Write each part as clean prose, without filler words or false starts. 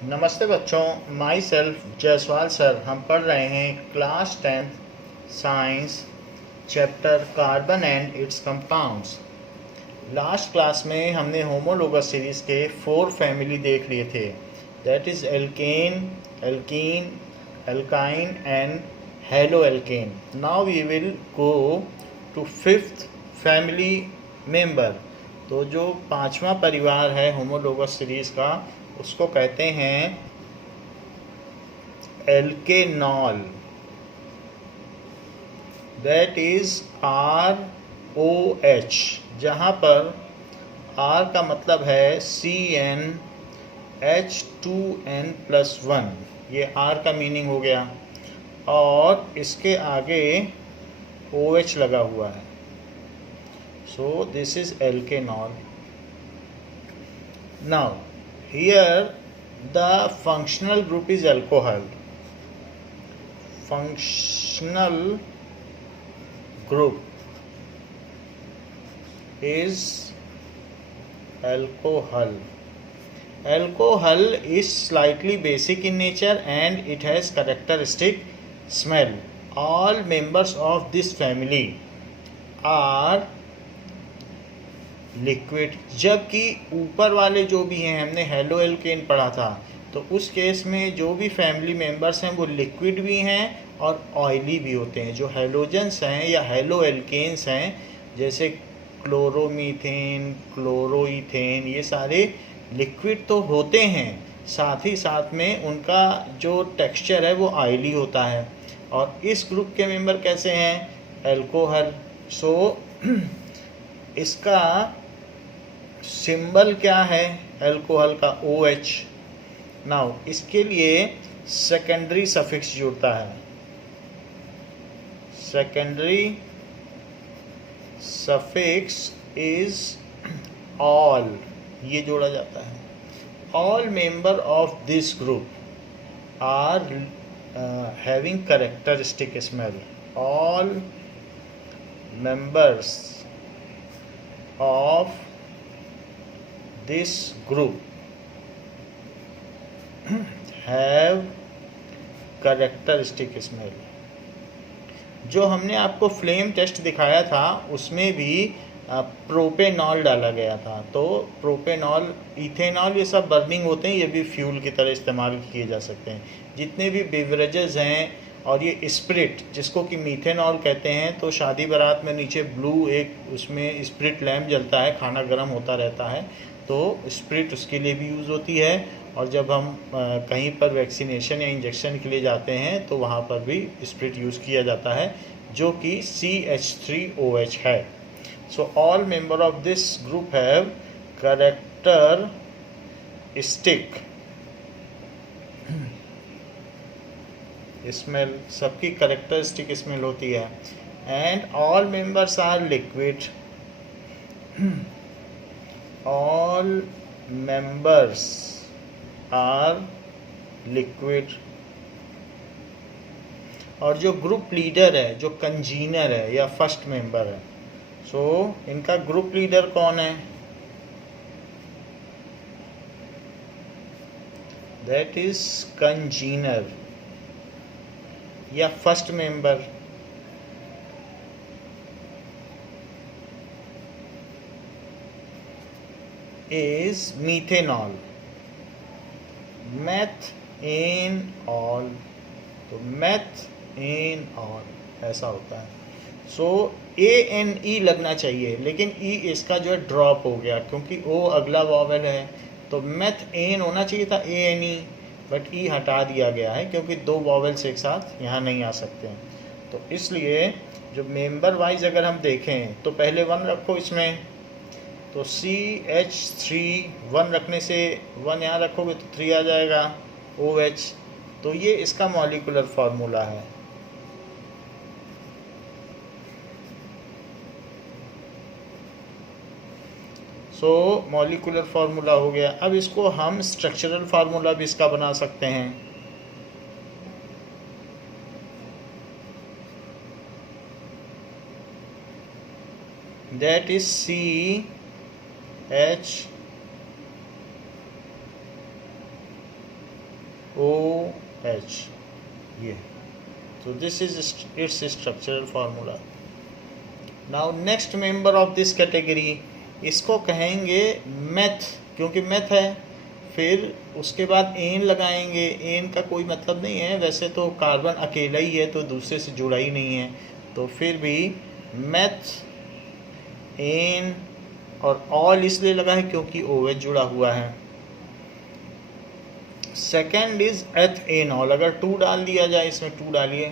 नमस्ते बच्चों, my self Jaiswal sir. हम पढ़ रहे हैं class 10th science chapter carbon and it's compounds. Last class में हमने होमोलोगस सीरीज के 4 फैमिली देख लिए थे, that is alkane, alkene, alkyne and haloalkane. Now we will go to 5th family member. तो जो 5वां परिवार है होमोलोगस सीरीज का, उसको कहते हैं एल्केनॉल, दैट इज ROH, जहाँ पर R का मतलब है CnH2n+1, ये R का मीनिंग हो गया, और इसके आगे OH लगा हुआ है, so this is alkanol. Now here the functional group is alcohol. Functional group is alcohol. Alcohol is slightly basic in nature and it has characteristic smell. All members of this family are liquid. जबकि ऊपर वाले जो भी हैं, हमने halo alkane पढ़ा था, तो उस केस में जो भी फैमिली मेंबर्स हैं वो लिक्विड भी हैं और ऑयली भी होते हैं। जो हेलोजेंस हैं या हेलो एल्केन्स हैं, जैसे क्लोरोमीथेन, क्लोरोईथेन, ये सारे लिक्विड तो होते हैं, साथ ही साथ में उनका जो टेक्सचर है वो ऑयली होता है। और इस ग्रुप के मेंबर कैसे हैं? अल्कोहल। सो इसका सिंबल क्या है अल्कोहल का? OH। नाउ इसके लिए सेकेंडरी सफिक्स जुड़ता है। सेकेंडरी सफिक्स इज ऑल, ये जोड़ा जाता है। All member of this group are having characteristic smell. All members of this group have characteristic smell। जो हमने आपको फ्लेम टेस्ट दिखाया था उसमें भी प्रोपेनॉल डाला गया था। तो प्रोपेनॉल, इथेनॉल, ये सब बर्निंग होते हैं, ये भी फ्यूल की तरह इस्तेमाल किए जा सकते हैं। जितने भी बेवरेजेस हैं, और ये स्प्रिट जिसको कि मीथेनॉल कहते हैं, तो शादी बारात में नीचे ब्लू एक उसमें स्प्रिट लैम्प जलता है, खाना गर्म होता रहता है, तो स्प्रिट उसके लिए भी यूज़ होती है। और जब हम कहीं पर वैक्सीनेशन या इंजेक्शन के लिए जाते हैं तो वहाँ पर भी स्प्रिट यूज़ किया जाता है, जो कि CH3OH है। So all member of this group have characteristic smell, सबकी कैरेक्टरिस्टिक स्मेल होती है। And all members are liquid. All members are liquid. और जो ग्रुप लीडर है, जो कंजीनर है या फर्स्ट मेंबर है, सो इनका ग्रुप लीडर कौन है? दैट इज कंजीनर या first member is methanol. Methanol, तो मेथेनॉल ऐसा होता है। सो ANE लगना चाहिए, लेकिन E इसका जो है ड्रॉप हो गया क्योंकि O अगला वॉवेल है, तो मेथेन होना चाहिए था ANE, बट E हटा दिया गया है क्योंकि 2 वॉवेल्स एक साथ यहाँ नहीं आ सकते हैं। तो इसलिए जो मेंबर वाइज अगर हम देखें तो पहले 1 रखो इसमें, तो CH3, 1 रखने से 1 यहाँ रखोगे तो 3 आ जाएगा, OH। तो ये इसका मॉलिक्यूलर फार्मूला है। सो मॉलिक्यूलर फार्मूला हो गया। अब इसको हम स्ट्रक्चरल फार्मूला भी इसका बना सकते हैं। दैट इज CH OH, ये। So this is its structural formula. Now next member of this category, इसको कहेंगे मेथ, क्योंकि मेथ है। फिर उसके बाद एन लगाएंगे। एन का कोई मतलब नहीं है, वैसे तो कार्बन अकेला ही है तो दूसरे से जुड़ा ही नहीं है, तो फिर भी मेथ एन, और ऑल इसलिए लगा है क्योंकि OH जुड़ा हुआ है। सेकेंड इज एथेनॉल, अगर 2 डाल दिया जाए, इसमें 2 डालिए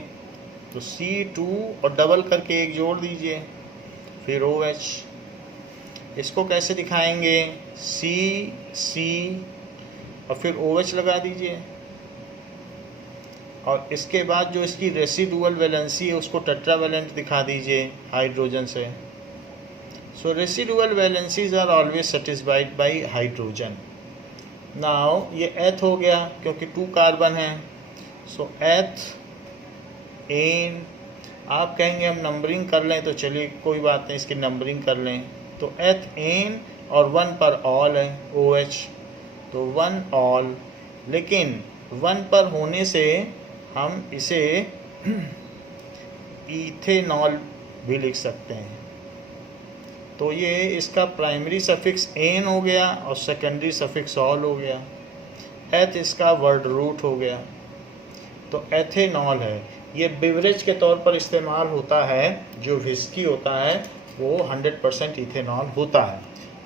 तो C2 और डबल करके एक जोड़ दीजिए, फिर OH। इसको कैसे दिखाएंगे, C और फिर OH लगा दीजिए, और इसके बाद जो इसकी रेसिडुअल वैलेंसी है उसको टेट्रावैलेंट दिखा दीजिए हाइड्रोजन से। So residual valencies are always satisfied by hydrogen. Now ये एथ हो गया क्योंकि 2 कार्बन है, सो एथ एन। आप कहेंगे हम नंबरिंग कर लें, तो चलिए कोई बात नहीं, इसकी नंबरिंग कर लें। तो एथ एन और 1 पर ऑल है OH, तो 1 ऑल। लेकिन 1 पर होने से हम इसे इथेनॉल भी लिख सकते हैं। तो ये इसका प्राइमरी सफिक्स एन हो गया और सेकेंडरी सफिक्स ऑल हो गया। एथ इसका वर्ड रूट हो गया, तो एथेनॉल है। ये बिवरेज के तौर पर इस्तेमाल होता है, जो विस्की होता है वो 100% इथेनॉल होता है।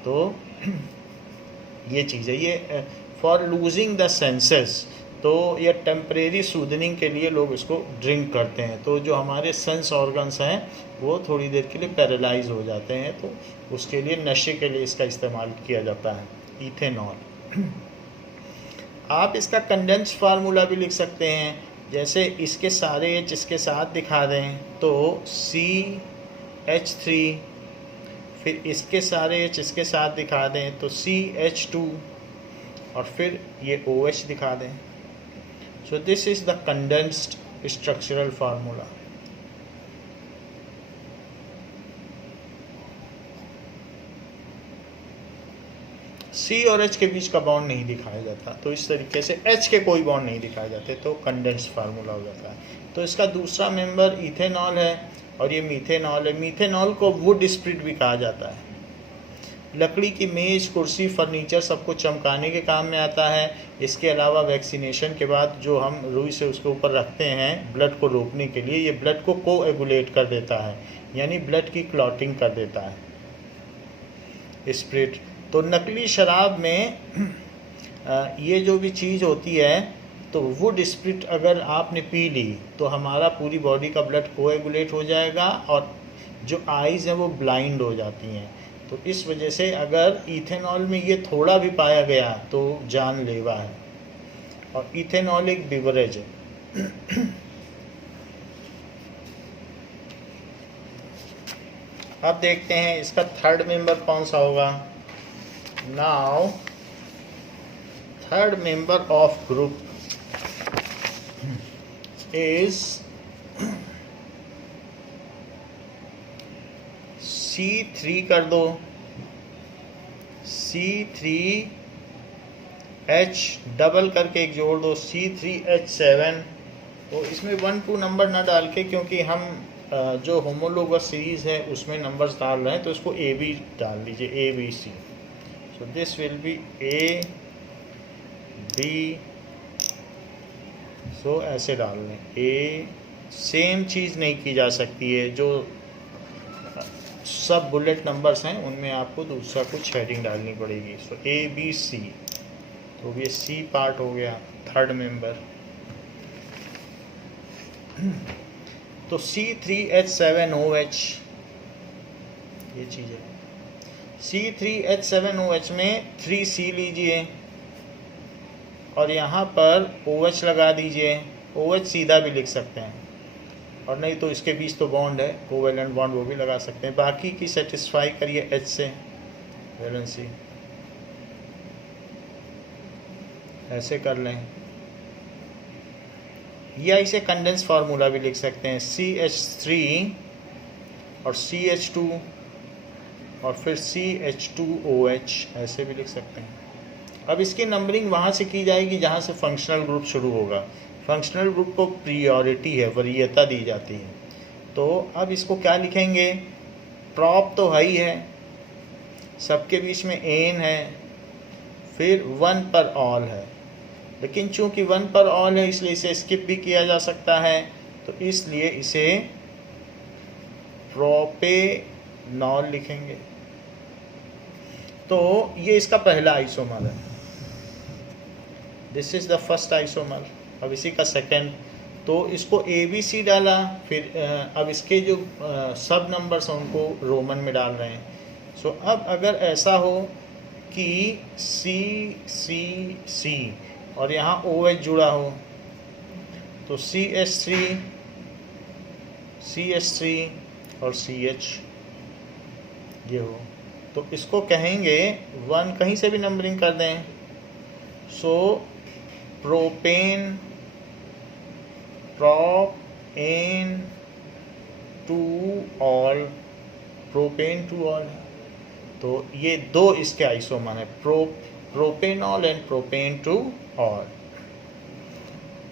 तो ये चीज़ है, ये फॉर लूजिंग द सेंसेस, तो ये टेम्परेरी सूदनिंग के लिए लोग इसको ड्रिंक करते हैं। तो जो हमारे सेंस ऑर्गन्स हैं वो थोड़ी देर के लिए पैरालाइज हो जाते हैं, तो उसके लिए नशे के लिए इसका इस्तेमाल किया जाता है इथेनॉल। आप इसका कंडेंस फार्मूला भी लिख सकते हैं, जैसे इसके सारे H इसके साथ दिखा दें तो CH3, फिर इसके सारे H इसके साथ दिखा दें तो CH2, और फिर ये OH दिखा दें। So this is the condensed structural formula. C और H के बीच का बॉन्ड नहीं दिखाया जाता, तो इस तरीके से H के कोई बॉन्ड नहीं दिखाए जाते, तो कंडेंस्ड फार्मूला हो जाता है। तो इसका दूसरा मेंबर इथेनॉल है और ये मीथेनॉल है। मीथेनॉल को वुड स्प्रिट भी कहा जाता है। लकड़ी की मेज, कुर्सी, फर्नीचर सबको चमकाने के काम में आता है। इसके अलावा वैक्सीनेशन के बाद जो हम रुई से उसके ऊपर रखते हैं ब्लड को रोकने के लिए, ये ब्लड को कोएगुलेट कर देता है, यानी ब्लड की क्लॉटिंग कर देता है स्प्रिट। तो नकली शराब में ये जो भी चीज़ होती है, तो वुड स्प्रिट अगर आपने पी ली तो हमारा पूरी बॉडी का ब्लड कोएगुलेट हो जाएगा और जो आइज़ हैं वो ब्लाइंड हो जाती हैं। तो इस वजह से अगर इथेनॉल में ये थोड़ा भी पाया गया तो जानलेवा है, और इथेनॉल एक बिवरेज है। अब देखते हैं इसका थर्ड मेंबर कौन सा होगा। Now third member of group is C3 कर दो, C3H डबल करके एक जोड़ दो, C3H7। तो इसमें 1 2 नंबर ना डाल के, क्योंकि हम जो होमोलोगस सीरीज़ है उसमें नंबर्स डाल रहे हैं, तो इसको AB डाल दीजिए, ABC। So this will be A B, सो ऐसे डाल लें A। सेम चीज़ नहीं की जा सकती है, जो सब बुलेट नंबर्स हैं उनमें आपको दूसरा कुछ हेडिंग डालनी पड़ेगी। सो ABC, तो ये C पार्ट हो गया थर्ड मेंबर। तो C3H7OH ये चीज़ है। C3H7OH में 3C लीजिए और यहाँ पर OH लगा दीजिए। OH सीधा भी लिख सकते हैं, और नहीं तो इसके बीच तो बॉन्ड है, कोवेलेंट बॉन्ड, वो भी लगा सकते हैं। बाकी की सेटिस्फाई करिए H से वैलेंसी, ऐसे कर लें। या इसे कंडेंस फार्मूला भी लिख सकते हैं, CH3 और CH2 और फिर CH2OH, ऐसे भी लिख सकते हैं। अब इसकी नंबरिंग वहाँ से की जाएगी जहाँ से फंक्शनल ग्रुप शुरू होगा। फंक्शनल ग्रुप को प्रियोरिटी है, वरीयता दी जाती है। तो अब इसको क्या लिखेंगे? प्रॉप तो है ही है, सबके बीच में एन है, फिर वन पर ऑल है, लेकिन चूंकि वन पर ऑल है इसलिए इसे स्किप भी किया जा सकता है, तो इसलिए इसे प्रोपेनॉल लिखेंगे। तो ये इसका पहला आइसोमर है, this is the first isomer. अब इसी का सेकंड, तो इसको ABC डाला, फिर अब इसके जो सब नंबर्स हैं उनको रोमन में डाल रहे हैं। सो अब अगर ऐसा हो कि C और यहाँ OH जुड़ा हो, तो CH3 और CH ये हो, तो इसको कहेंगे 1, कहीं से भी नंबरिंग कर दें। So propan two ol, propan two ol. तो ये दो इसके आइसोमर है, propanol and propan two ol.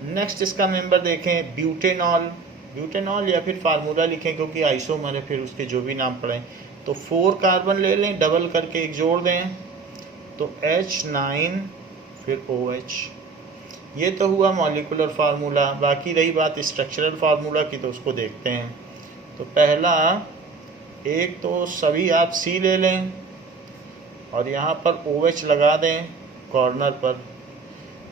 Next इसका मेंबर देखें, ब्यूटेनॉल या फिर फार्मूला लिखें क्योंकि आइसोमर है, फिर उसके जो भी नाम पड़े। तो 4 कार्बन ले लें, डबल करके एक जोड़ दें, तो H9 फिर OH। ये तो हुआ मॉलिक्यूलर फार्मूला। बाकी रही बात स्ट्रक्चरल फार्मूला की, तो उसको देखते हैं। तो पहला एक तो सभी आप C ले लें और यहाँ पर OH लगा दें कॉर्नर पर।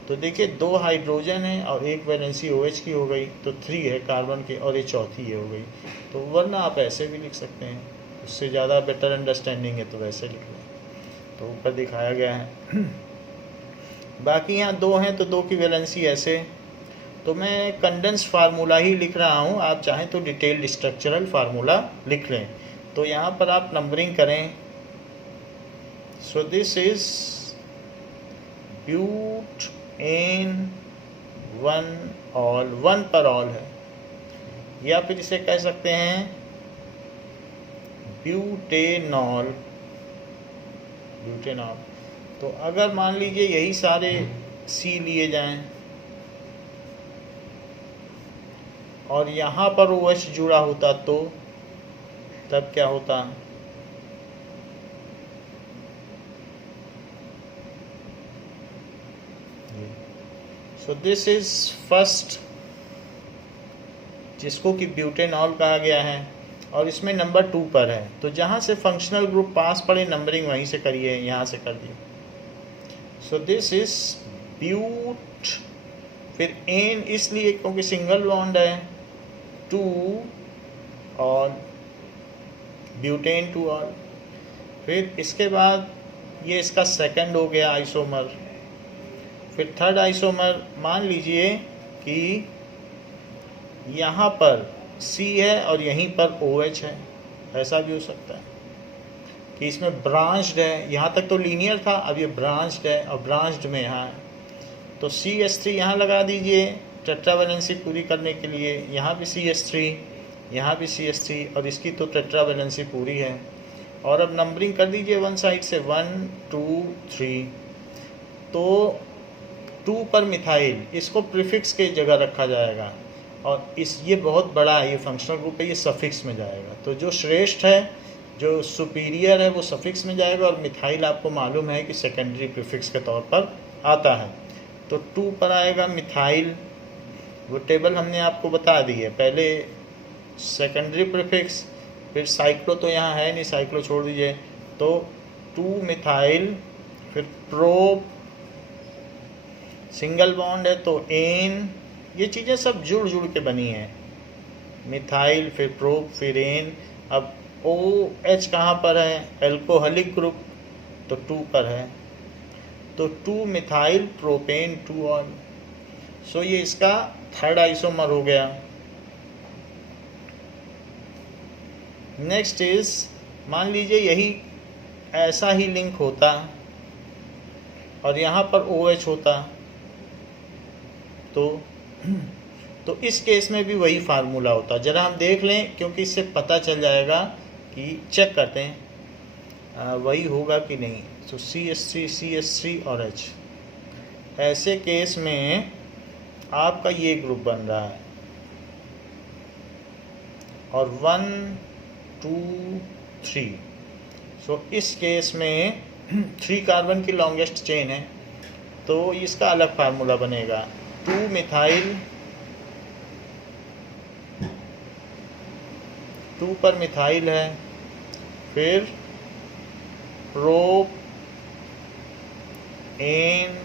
तो देखिए 2 हाइड्रोजन है और 1 वैलेंसी OH की हो गई, तो 3 है कार्बन की और ये चौथी ये हो गई। तो वरना आप ऐसे भी लिख सकते हैं, उससे ज़्यादा बेटर अंडरस्टैंडिंग है तो वैसे लिख लें। तो ऊपर दिखाया गया है। बाकी यहाँ 2 हैं तो 2 की वैलेंसी ऐसे। तो मैं कंडेंस फार्मूला ही लिख रहा हूँ, आप चाहें तो डिटेल्ड स्ट्रक्चरल फार्मूला लिख लें। तो यहाँ पर आप नंबरिंग करें। सो दिस इज ब्यूटेन 1 पर ऑल है, या फिर इसे कह सकते हैं ब्यूटेनॉल। तो अगर मान लीजिए यही सारे C लिए जाएं और यहाँ पर OH जुड़ा होता तो तब क्या होता? सो दिस इज फर्स्ट, जिसको कि ब्यूटेनॉल कहा गया है, और इसमें नंबर 2 पर है। तो जहाँ से फंक्शनल ग्रुप पास पड़े नंबरिंग वहीं से करिए, यहाँ से कर दिए। सो दिस इज ब्यूट, फिर एन इसलिए क्योंकि सिंगल बॉन्ड है, 2 और ब्यूटेन टू ऑल। फिर इसके बाद ये इसका सेकंड हो गया आइसोमर। फिर थर्ड आइसोमर, मान लीजिए कि यहाँ पर C है और यहीं पर OH है, ऐसा भी हो सकता है कि इसमें ब्रांच्ड है। यहाँ तक तो लीनियर था, अब ये ब्रांच्ड है और ब्रांच्ड में यहाँ है। तो CH3 यहाँ लगा दीजिए टेट्रावैलेंसी पूरी करने के लिए, यहाँ भी CH3, यहाँ भी CH3, और इसकी तो टेट्रावैलेंसी पूरी है। और अब नंबरिंग कर दीजिए वन साइड से, 1 2 3। तो 2 पर मिथाइल, इसको प्रीफिक्स के जगह रखा जाएगा, और ये बहुत बड़ा है, ये फंक्शनल ग्रुप है, ये सफिक्स में जाएगा। तो जो श्रेष्ठ है, जो सुपीरियर है, वो सफिक्स में जाएगा, और मिथाइल आपको मालूम है कि सेकेंडरी प्रीफिक्स के तौर पर आता है। तो 2 पर आएगा मिथाइल, वो टेबल हमने आपको बता दी है। पहले सेकेंडरी प्रीफिक्स, फिर साइक्लो तो यहाँ है नहीं, साइक्लो छोड़ दीजिए। तो 2 मिथाइल, फिर प्रोप, सिंगल बॉन्ड है तो एन, ये चीज़ें सब जुड़ के बनी हैं। मिथाइल, फिर प्रोप, फिर एन। अब OH कहाँ पर है? एल्कोहलिक ग्रुप, तो 2 पर है। तो 2 मिथाइल प्रोपेन टू ऑल। सो ये इसका थर्ड आइसोमर हो गया। नेक्स्ट इज, मान लीजिए यही ऐसा ही लिंक होता और यहाँ पर OH होता, तो इस केस में भी वही फार्मूला होता। जरा हम देख लें, क्योंकि इससे पता चल जाएगा कि चेक करते हैं वही होगा कि नहीं। तो CH3 और H। ऐसे केस में आपका ये ग्रुप बन रहा है और 1 2 3। सो इस केस में 3 कार्बन की लॉन्गेस्ट चेन है तो इसका अलग फार्मूला बनेगा। 2 मिथाइल 2 पर मिथाइल है, फिर प्रोप एन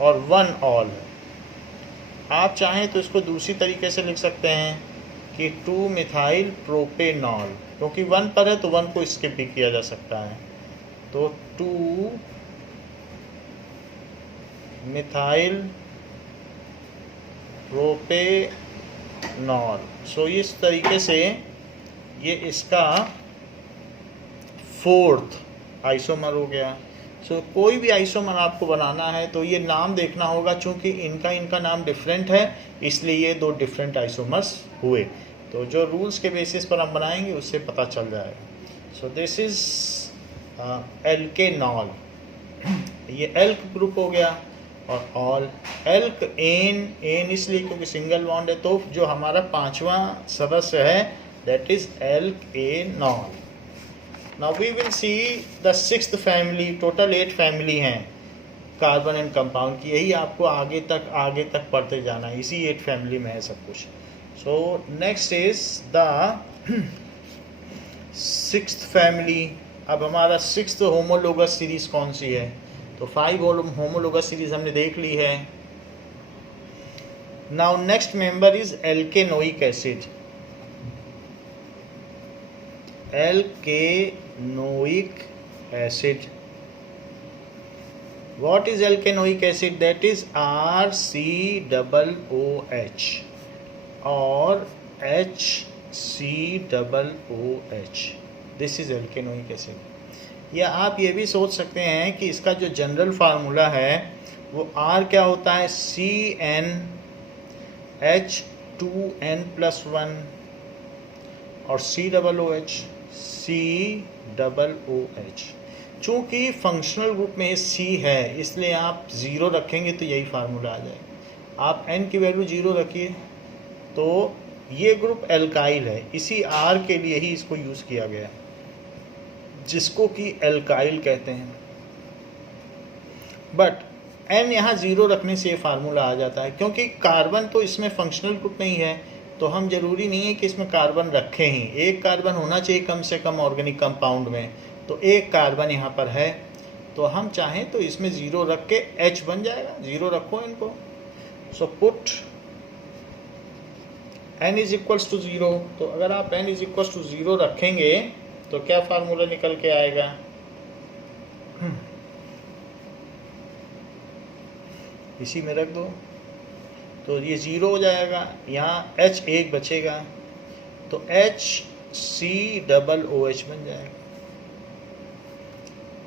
और 1 ऑल है। आप चाहें तो इसको दूसरी तरीके से लिख सकते हैं कि 2 मिथाइल प्रोपेनॉल, क्योंकि 1 पर है तो 1 को स्किप भी किया जा सकता है। तो 2 मिथाइल प्रोपेनॉल। सो इस तरीके से ये इसका 4th आइसोमर हो गया। सो कोई भी आइसोमर आपको बनाना है तो ये नाम देखना होगा, चूंकि इनका नाम डिफरेंट है इसलिए ये 2 डिफरेंट आइसोमर्स हुए। तो जो रूल्स के बेसिस पर हम बनाएंगे उससे पता चल जाएगा। सो दिस इज एल्केनॉल, ये एल्क ग्रुप हो गया। और ऑल एल्क एन इसलिए क्योंकि सिंगल बॉन्ड है, तो जो हमारा 5वां सदस्य है that is alkanol. Now we will see the 6th family, total 8 family हैं कार्बन एंड कंपाउंड की। यही आपको आगे तक पढ़ते जाना है, इसी 8 फैमिली में है सब कुछ। So next is the 6th family. अब हमारा 6th होमोलोगस सीरीज कौन सी है? तो 5 होमोलोगस सीरीज हमने देख ली है। Now next member is alkanoic acid. Alkanoic acid. What is alkanoic acid? That is RCOOH or HCOOH. This is alkanoic acid. या आप ये भी सोच सकते हैं कि इसका जो जनरल फार्मूला है वो R क्या होता है? CnH2n+1 और COOH। चूँकि फंक्शनल ग्रुप में C है इसलिए आप 0 रखेंगे तो यही फार्मूला आ जाएगा। आप N की वैल्यू 0 रखिए तो ये ग्रुप एल्काइल है, इसी R के लिए ही इसको यूज़ किया गया जिसको कि एल्काइल कहते हैं। बट N यहाँ 0 रखने से ये फार्मूला आ जाता है, क्योंकि कार्बन तो इसमें फंक्शनल ग्रुप नहीं है तो हम जरूरी नहीं है कि इसमें कार्बन रखें ही। एक कार्बन होना चाहिए कम से कम ऑर्गेनिक कंपाउंड में, तो एक कार्बन यहाँ पर है तो हम चाहें तो इसमें 0 रख के H बन जाएगा। 0 रखो इनको। So put N is equals to 0। तो अगर आप N इज इक्वल्स टू 0 रखेंगे तो क्या फार्मूला निकल के आएगा? इसी में रख दो तो ये 0 हो जाएगा, यहाँ H एक बचेगा तो HCOOH बन जाएगा।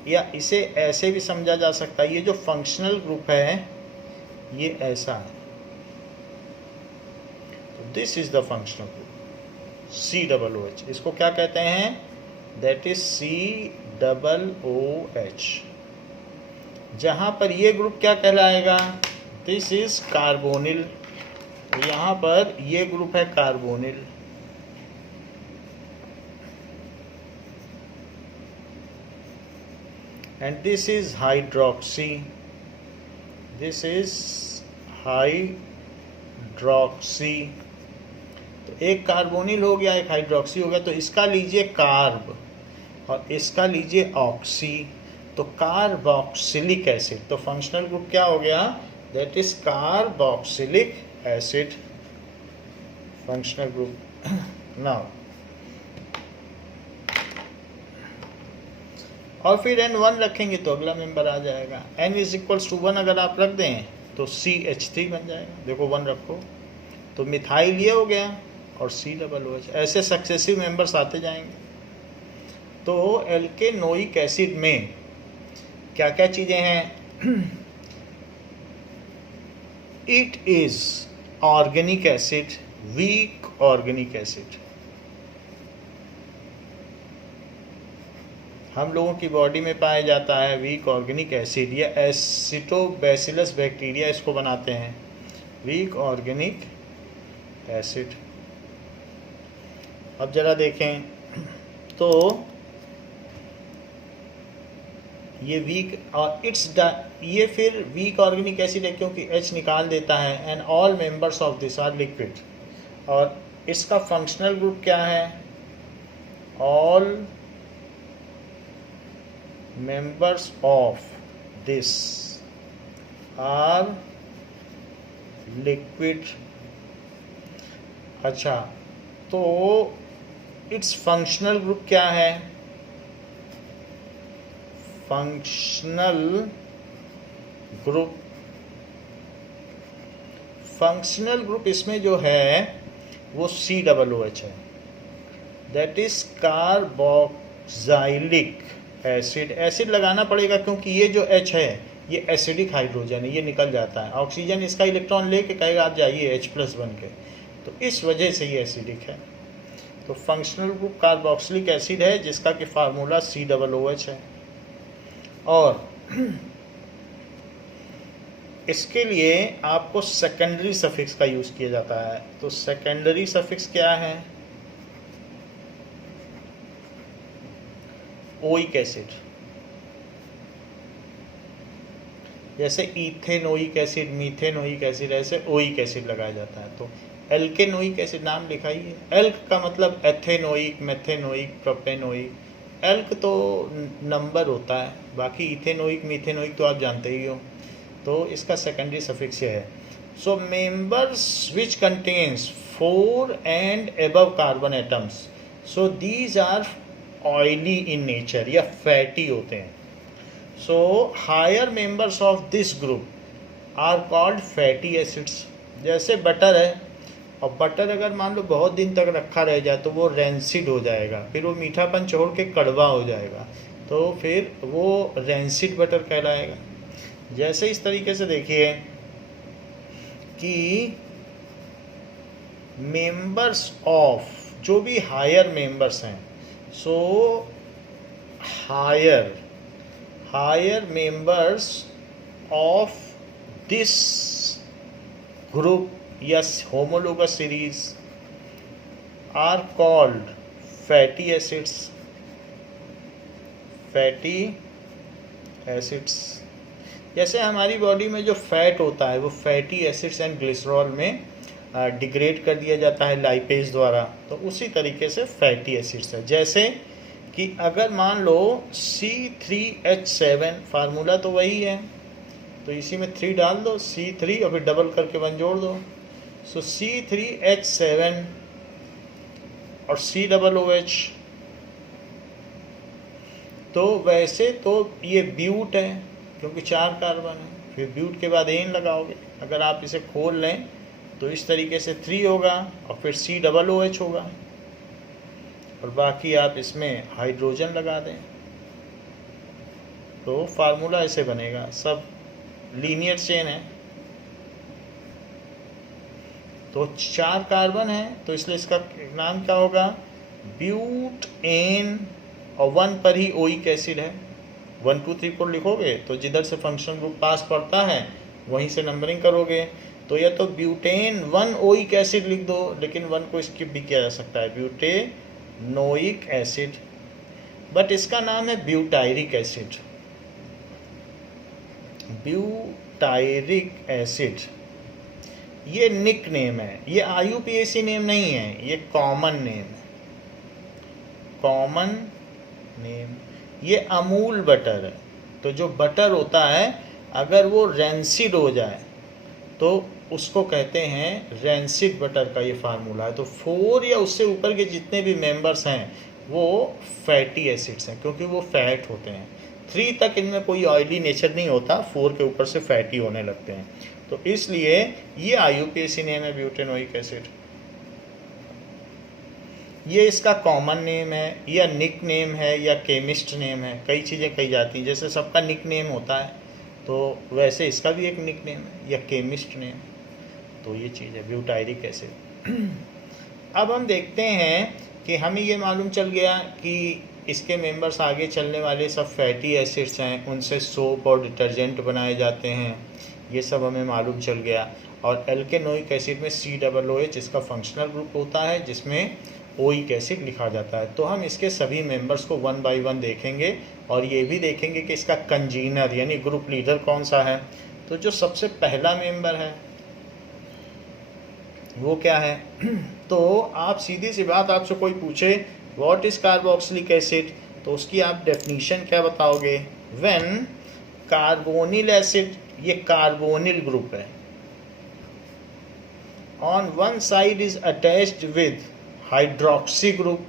या इसे ऐसे भी समझा जा सकता है, ये जो फंक्शनल ग्रुप है ये ऐसा है, तो this is the functional group COOH। इसको क्या कहते हैं? That is COOH। जहाँ पर ये ग्रुप क्या कहलाएगा? This is carbonyl. यहाँ पर ये ग्रुप है carbonyl. And this is hydroxy. This is hydroxy. तो एक कार्बोनिल हो गया, एक हाइड्रोक्सी हो गया, तो इसका लीजिए कार्ब और इसका लीजिए ऑक्सी, तो कार्बोक्सिलिक एसिड। तो फंक्शनल ग्रुप क्या हो गया? That is carboxylic acid functional group. Now और फिर N1 रखेंगे तो अगला मेंबर आ जाएगा। N इज इक्वल्स टू 1 अगर आप रख दें तो CH3 बन जाएगा। देखो 1 रखो तो मिथाइल ये हो गया और COOH। ऐसे सक्सेसिव मेंबर्स आते जाएंगे। तो एल्केनोइक एसिड में क्या क्या चीज़ें हैं? It is organic acid, weak organic acid. हम लोगों की बॉडी में पाया जाता है वीक ऑर्गेनिक एसिड या एसिटोबैसिलस बैक्टीरिया इसको बनाते हैं वीक ऑर्गेनिक एसिड। अब जरा देखें तो ये वीक और ये फिर वीक ऑर्गेनिक एसिड है क्योंकि H निकाल देता है and all members of this are liquid. और इसका फंक्शनल ग्रुप क्या है? All members of this are liquid. अच्छा, तो इट्स फंक्शनल ग्रुप क्या है? फंक्शनल ग्रुप इसमें जो है वो COOH है, that is carboxylic acid. Acid लगाना पड़ेगा क्योंकि ये जो H है ये एसिडिक हाइड्रोजन है, ये निकल जाता है, ऑक्सीजन इसका इलेक्ट्रॉन लेके कहेगा आप जाइए H+ बन के, तो इस वजह से ये एसिडिक है। तो फंक्शनल ग्रुप कार्बोक्सिलिक एसिड है जिसका कि फार्मूला COOH है। और इसके लिए आपको सेकेंडरी सफिक्स का यूज किया जाता है। तो सेकेंडरी सफिक्स क्या है? ओइक एसिड, जैसे इथेनोइक एसिड, मीथेनोइक एसिड, ऐसे ओइक एसिड लगाया जाता है। तो एल्केनोइक एसिड नाम लिखा ही है। एल्क का मतलब एथेनोइक, मेथेनोइक, प्रोपेनोइक। एल्क तो नंबर होता है, बाकी इथेनोइक मीथेनोइक तो आप जानते ही हो। तो इसका सेकेंडरी सफिक्स है। So members which contains 4 and above carbon atoms, so these are oily in nature या फैटी होते हैं। So higher members of this group are called fatty acids. जैसे बटर है, और बटर अगर मान लो बहुत दिन तक रखा रह जाए तो वो रेंसिड हो जाएगा, फिर वो मीठापन छोड़ के कड़वा हो जाएगा, तो फिर वो रेंसिड बटर कहलाएगा। जैसे इस तरीके से देखिए कि मेंबर्स ऑफ जो भी हायर मेंबर्स हैं, so higher members of this group या homologous series are called fatty acids. Fatty acids, जैसे हमारी बॉडी में जो फैट होता है वो फैटी एसिड्स एंड ग्लिसरॉल में डिग्रेड कर दिया जाता है लाइपेज द्वारा, तो उसी तरीके से फैटी एसिड्स है। जैसे कि अगर मान लो C3H7, फार्मूला तो वही है, तो इसी में 3 डाल दो, C3 और फिर डबल करके 1 जोड़ दो। सो C3H7 और COOH। तो वैसे तो ये ब्यूट है क्योंकि 4 कार्बन है, फिर ब्यूट के बाद एन लगाओगे। अगर आप इसे खोल लें तो इस तरीके से 3 होगा और फिर COOH होगा, और बाकी आप इसमें हाइड्रोजन लगा दें तो फार्मूला ऐसे बनेगा। सब लीनियर चेन है, तो 4 कार्बन है तो इसलिए इसका नाम क्या होगा? ब्यूटेन, और 1 पर ही ओइक एसिड है। 1 2 3 4 लिखोगे तो जिधर से फंक्शनल ग्रुप पास पड़ता है वहीं से नंबरिंग करोगे। तो या तो ब्यूटेन 1 ओइक एसिड लिख दो, लेकिन 1 को स्किप भी किया जा सकता है, ब्यूटेनोइक एसिड, बट इसका नाम है ब्यूटायरिक एसिड। ब्यूटायरिक एसिड ये निक नेम है, ये IUPAC नेम नहीं है, ये कॉमन नेम है, कॉमन नेम। ये अमूल बटर है, तो जो बटर होता है अगर वो रेंसिड हो जाए तो उसको कहते हैं रेंसिड बटर का ये फार्मूला है। तो 4 या उससे ऊपर के जितने भी मेंबर्स हैं वो फैटी एसिड्स हैं क्योंकि वो फैट होते हैं। 3 तक इनमें कोई ऑयली नेचर नहीं होता, 4 के ऊपर से फैटी होने लगते हैं, तो इसलिए ये IUPAC नेम है ब्यूटेनोइक एसिड। ये इसका कॉमन नेम है या निक नेम है या केमिस्ट नेम है, कई चीज़ें कही जाती हैं। जैसे सबका निक नेम होता है तो वैसे इसका भी एक निक नेम है या केमिस्ट नेम, तो ये चीज़ है ब्यूटायरिक एसिड। अब हम देखते हैं कि हमें ये मालूम चल गया कि इसके मेंबर्स आगे चलने वाले सब फैटी एसिड्स हैं, उनसे सोप और डिटर्जेंट बनाए जाते हैं, ये सब हमें मालूम चल गया। और एल्केनोइक एसिड में COOH इसका फंक्शनल ग्रुप होता है, जिसमें ओइक एसिड लिखा जाता है। तो हम इसके सभी मेंबर्स को 1 बाय 1 देखेंगे और ये भी देखेंगे कि इसका कंजीनर यानी ग्रुप लीडर कौन सा है। तो जो सबसे पहला मेंबर है वो क्या है? तो आप सीधी सी बात, आपसे कोई पूछे व्हाट इज कार्बोक्सिलिक एसिड, तो उसकी आप डेफिनेशन क्या बताओगे? व्हेन कार्बोनिल एसिड, ये कार्बोनिल ग्रुप है, on one side is attached with hydroxy group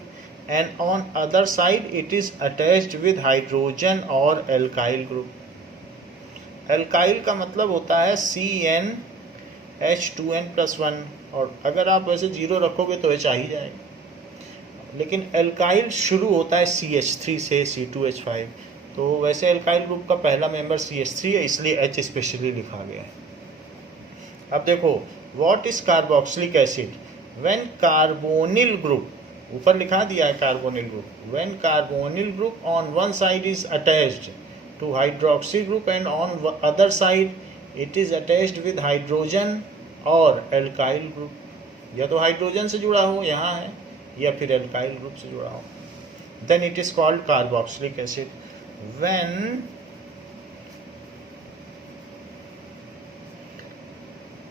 and on other side it is attached with hydrogen or alkyl group. Alkyl का मतलब होता है CnH2n+1, और अगर आप वैसे 0 रखोगे तो H आ ही जाएगा, लेकिन एल्काइल शुरू होता है CH3 से, C2H5। तो वैसे एल्काइल ग्रुप का पहला मेंबर CH3 है, इसलिए H स्पेशली लिखा गया है। अब देखो, what is carboxylic acid? When carbonyl group, ऊपर लिखा दिया है carbonyl group, when carbonyl group on one side is attached two hydroxy group and on other side it is attached with hydrogen or alkyl group. या तो hydrogen से जुड़ा हो, यहाँ है, या फिर एल्काइल ग्रुप से जुड़ा हो, then it is called carboxylic acid. When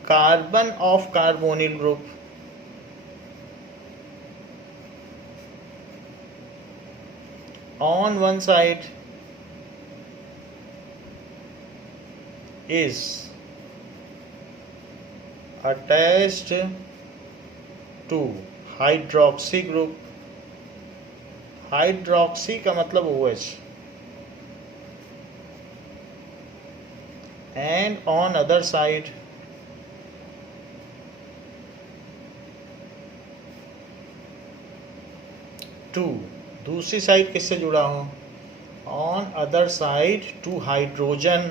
carbon of carbonyl group on one side is attached to hydroxy group, hydroxy का मतलब OH, and on other side to, दूसरी साइड किससे जुड़ा हो? On other side to hydrogen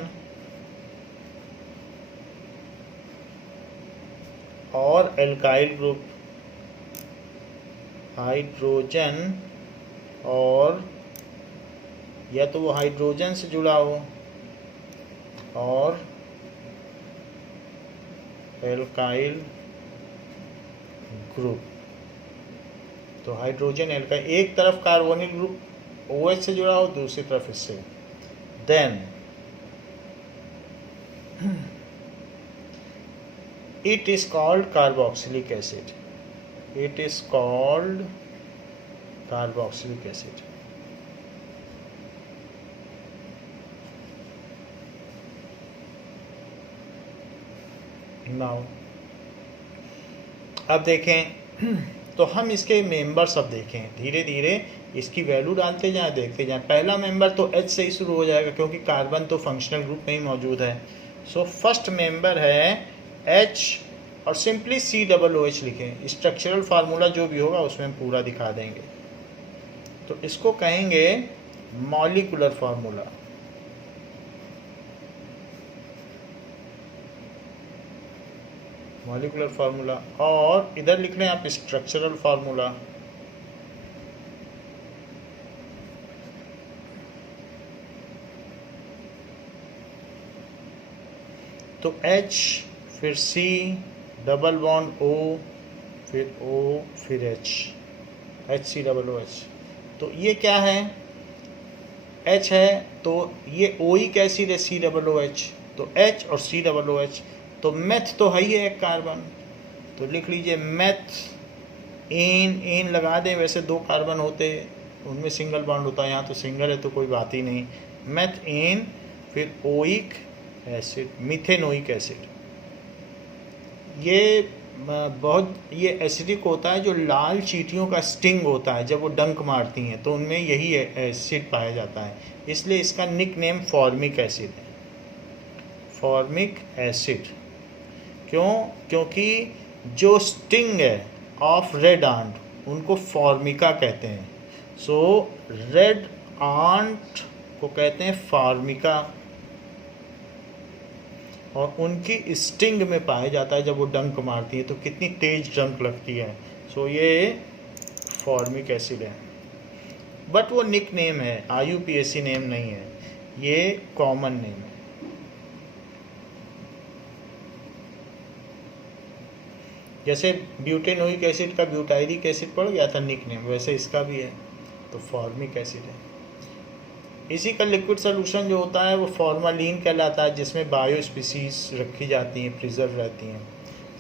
or alkyl group, hydrogen और, या तो वो हाइड्रोजन से जुड़ा हो और एल्काइल ग्रुप। तो हाइड्रोजन एल्काइल, एक तरफ कार्बोनिल ग्रुप OH से जुड़ा हो, दूसरी तरफ इससे, then it is called carboxylic acid, it is called carboxylic acid. Now अब देखें, तो हम इसके मेंबर्स अब देखें, धीरे धीरे इसकी वैल्यू डालते जाएं, देखते जाएं। पहला मेंबर तो H से ही शुरू हो जाएगा क्योंकि कार्बन तो फंक्शनल ग्रुप में ही मौजूद है। सो फर्स्ट मेंबर है H और सिंपली COOH लिखें। स्ट्रक्चरल फार्मूला जो भी होगा उसमें हम पूरा दिखा देंगे। तो इसको कहेंगे मॉलिक्यूलर फार्मूला। मॉलिक्यूलर फार्मूला, और इधर लिख लें आप स्ट्रक्चरल फार्मूला। तो H फिर C डबल बॉन्ड O फिर O फिर H, HCOOH। तो ये क्या है? H है तो ये ओइक एसिड है COOH, तो H और COOH। तो मेथ तो है ही है एक कार्बन, तो लिख लीजिए मेथ, इन लगा दें, वैसे 2 कार्बन होते उनमें सिंगल बॉन्ड होता है, यहाँ तो सिंगल है तो कोई बात ही नहीं। मेथ इन फिर ओइक एसिड, मिथेनोइक एसिड। ये बहुत ये एसिडिक होता है, जो लाल चींटियों का स्टिंग होता है जब वो डंक मारती हैं तो उनमें यही एसिड पाया जाता है, इसलिए इसका निक नेम फॉर्मिक एसिड है, फॉर्मिक एसिड। क्यों? क्योंकि जो स्टिंग है ऑफ रेड आंट उनको फॉर्मिका कहते हैं। सो रेड आंट को कहते हैं फॉर्मिका, और उनकी स्टिंग में पाया जाता है जब वो डंक मारती है तो कितनी तेज डंक लगती है। सो ये फॉर्मिक एसिड है। बट वो निक नेम है, IUPAC नेम नहीं है, ये कॉमन नेम है। जैसे ब्यूटेनोइक एसिड का ब्यूटायरिक एसिड पड़ गया था निक नेम, वैसे इसका भी है, तो फॉर्मिक एसिड है। इसी का लिक्विड सोल्यूशन जो होता है वो फॉर्मालिन कहलाता है, जिसमें बायो स्पीसीज रखी जाती हैं, प्रिजर्व रहती हैं।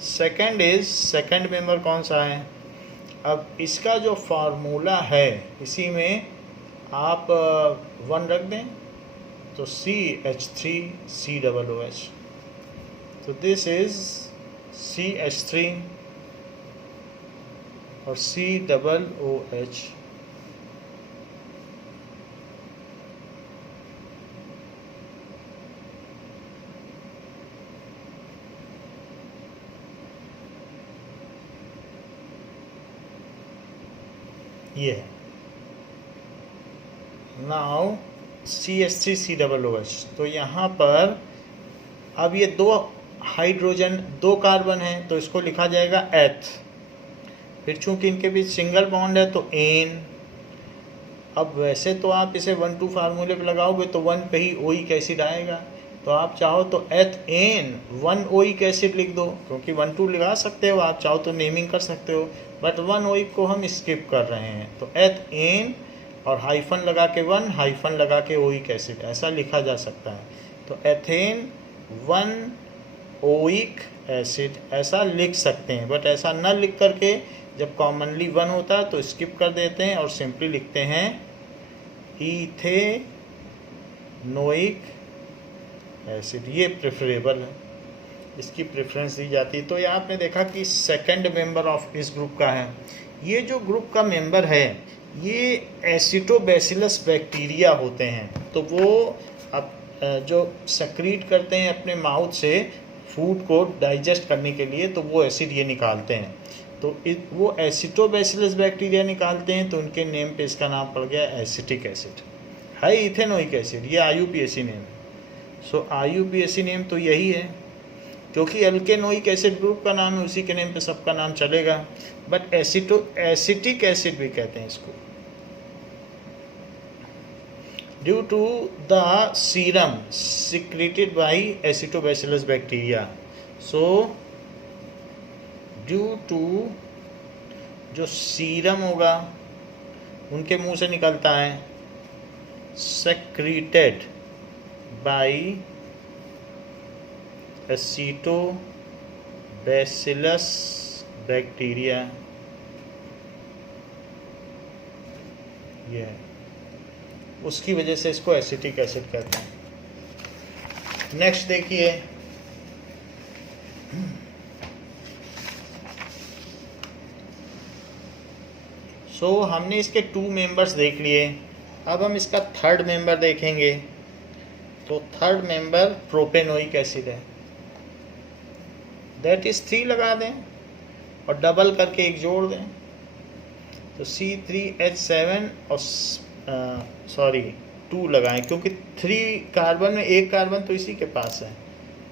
सेकंड मेंबर कौन सा है? अब इसका जो फार्मूला है इसी में आप 1 रख दें तो CH3COOH, तो दिस इज CH3 और COOH। ये है नाउ CH3COOH। तो यहाँ पर अब ये 2 हाइड्रोजन 2 कार्बन है तो इसको लिखा जाएगा एथ, फिर चूंकि इनके बीच सिंगल बॉन्ड है तो एन। अब वैसे तो आप इसे 1,2 फार्मूले पे लगाओगे तो 1 पे ही ओइक एसिड आएगा, तो आप चाहो तो एथ एन 1 ओइक एसिड लिख दो, क्योंकि 1,2 लगा सकते हो, आप चाहो तो नेमिंग कर सकते हो, बट 1 ओइक को हम स्किप कर रहे हैं। तो एथ एन और हाइफन लगा के 1 हाइफन लगा के ओइक एसिड, ऐसा लिखा जा सकता है। तो एथेन 1 ओइक एसिड ऐसा लिख सकते हैं, बट ऐसा न लिख करके जब कॉमनली 1 होता है तो स्किप कर देते हैं और सिंपली लिखते हैं इथेनोइक एसिड। ये प्रेफरेबल है, इसकी प्रेफरेंस दी जाती है। तो ये आपने देखा कि सेकंड मेंबर ऑफ इस ग्रुप का है। ये जो ग्रुप का मेंबर है ये एसिटोबैसिलस बैक्टीरिया होते हैं, तो वो अब जो सक्रीट करते हैं अपने माउथ से फूड को डाइजेस्ट करने के लिए, तो वो एसिड ये निकालते हैं। तो वो एसिटोबैसिलस बैक्टीरिया निकालते हैं, तो उनके नेम पे इसका नाम पड़ गया एसिटिक एसिड। है इथेनोइक एसिड, ये IUPAC नेम है। सो IUPAC नेम तो यही है, क्योंकि एल्केनोइक एसिड ग्रुप का नाम है, उसी के नेम पे सबका नाम चलेगा। बट एसिटिक एसिड भी कहते हैं इसको, due to the serum secreted by acetobacillus bacteria. So due to जो सीरम होगा उनके मुंह से निकलता है, सेक्रेटेड बाय एसिटोबैसिलस बैक्टीरिया, ये है, उसकी वजह से इसको एसिटिक एसिड कहते हैं। नेक्स्ट देखिए, हमने इसके 2 मेंबर्स देख लिए, अब हम इसका थर्ड मेंबर देखेंगे। तो थर्ड मेंबर प्रोपेनोइक एसिड है, दैट इज 3 लगा दें और डबल करके एक जोड़ दें, तो C3H7 और 2 लगाएं, क्योंकि 3 कार्बन में 1 कार्बन तो इसी के पास है,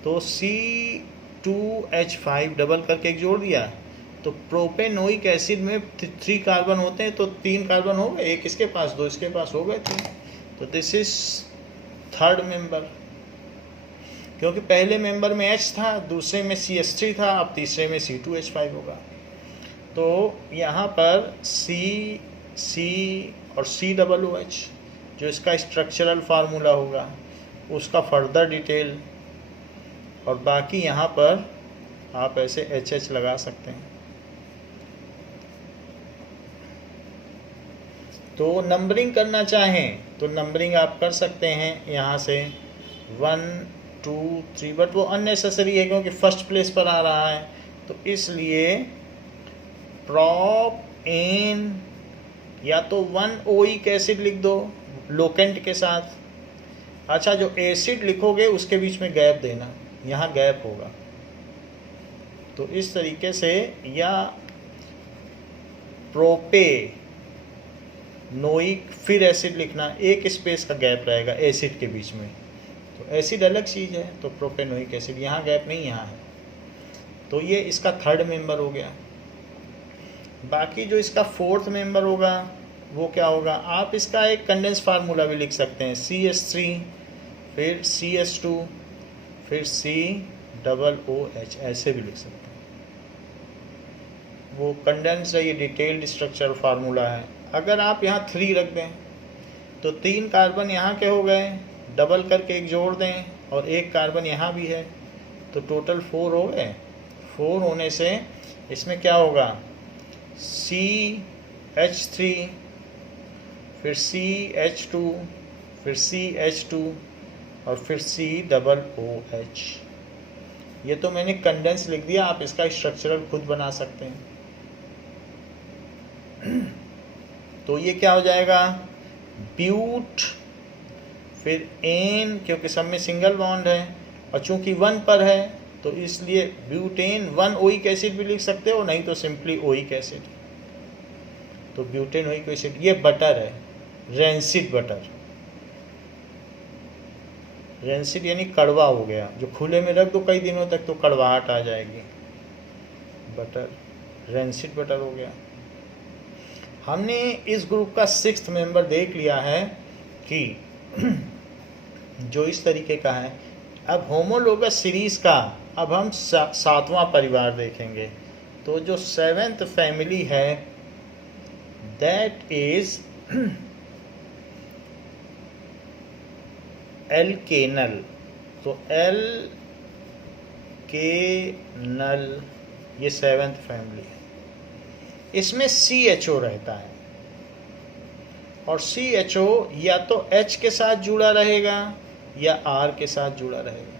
तो C2H5 डबल करके एक जोड़ दिया, तो प्रोपेनोइक एसिड में 3 कार्बन होते हैं, तो 3 कार्बन हो गए, एक इसके पास 2 इसके पास, हो गए 3। तो दिस इज थर्ड मेंबर, क्योंकि पहले मेंबर में H था, दूसरे में CH3 था, अब तीसरे में C2H5 होगा। तो यहाँ पर C और COOH जो इसका स्ट्रक्चरल फार्मूला होगा उसका फर्दर डिटेल, और बाकी यहाँ पर आप ऐसे HH लगा सकते हैं। तो नंबरिंग करना चाहें तो नंबरिंग आप कर सकते हैं यहाँ से 1 2 3, बट वो अननेसेसरी है क्योंकि फर्स्ट प्लेस पर आ रहा है, तो इसलिए प्रोपेन या तो 1 ओइक एसिड लिख दो लोकेंट के साथ। अच्छा, जो एसिड लिखोगे उसके बीच में गैप देना, यहाँ गैप होगा, तो इस तरीके से, या प्रोपेनोइक फिर एसिड लिखना, एक स्पेस का गैप रहेगा एसिड के बीच में, तो एसिड अलग चीज़ है, तो प्रोपेनोइक एसिड, यहाँ गैप नहीं, यहाँ है। तो ये इसका थर्ड मेंबर हो गया। बाकी जो इसका फोर्थ मेंबर होगा वो क्या होगा, आप इसका एक कंडेंस फार्मूला भी लिख सकते हैं, CH3 फिर CH2 फिर COOH, ऐसे भी लिख सकते हैं। वो कंडेंस है, ये डिटेल्ड स्ट्रक्चर फार्मूला है। अगर आप यहाँ 3 रख दें तो 3 कार्बन यहाँ के हो गए, डबल करके एक जोड़ दें और एक कार्बन यहाँ भी है, तो टोटल 4 हो गए। 4 होने से इसमें क्या होगा, CH3 फिर CH2 फिर CH2 और फिर COOH। ये तो मैंने कंडेंस लिख दिया, आप इसका स्ट्रक्चरल खुद बना सकते हैं। तो ये क्या हो जाएगा, ब्यूट फिर एन, क्योंकि सब में सिंगल बॉन्ड है और चूंकि 1 पर है तो इसलिए ब्यूटेन 1 ओइक एसिड भी लिख सकते हो, नहीं तो सिंपली ओइक एसिड। तो ब्यूटेन ओइक एसिड, ये बटर है, रेंसिड बटर। रेंसिड यानी कड़वा हो गया, जो खुले में रख दो कई दिनों तक तो कड़वाहट आ जाएगी। बटर, रेंसिड बटर हो गया। हमने इस ग्रुप का 6th मेंबर देख लिया है कि जो इस तरीके का है। अब होमोलोगस सीरीज का अब हम 7वां परिवार देखेंगे। तो जो 7th फैमिली है दैट इज एल्केनल। तो एल्केनल ये 7th फैमिली है। इसमें CHO रहता है और CHO या तो H के साथ जुड़ा रहेगा या R के साथ जुड़ा रहेगा।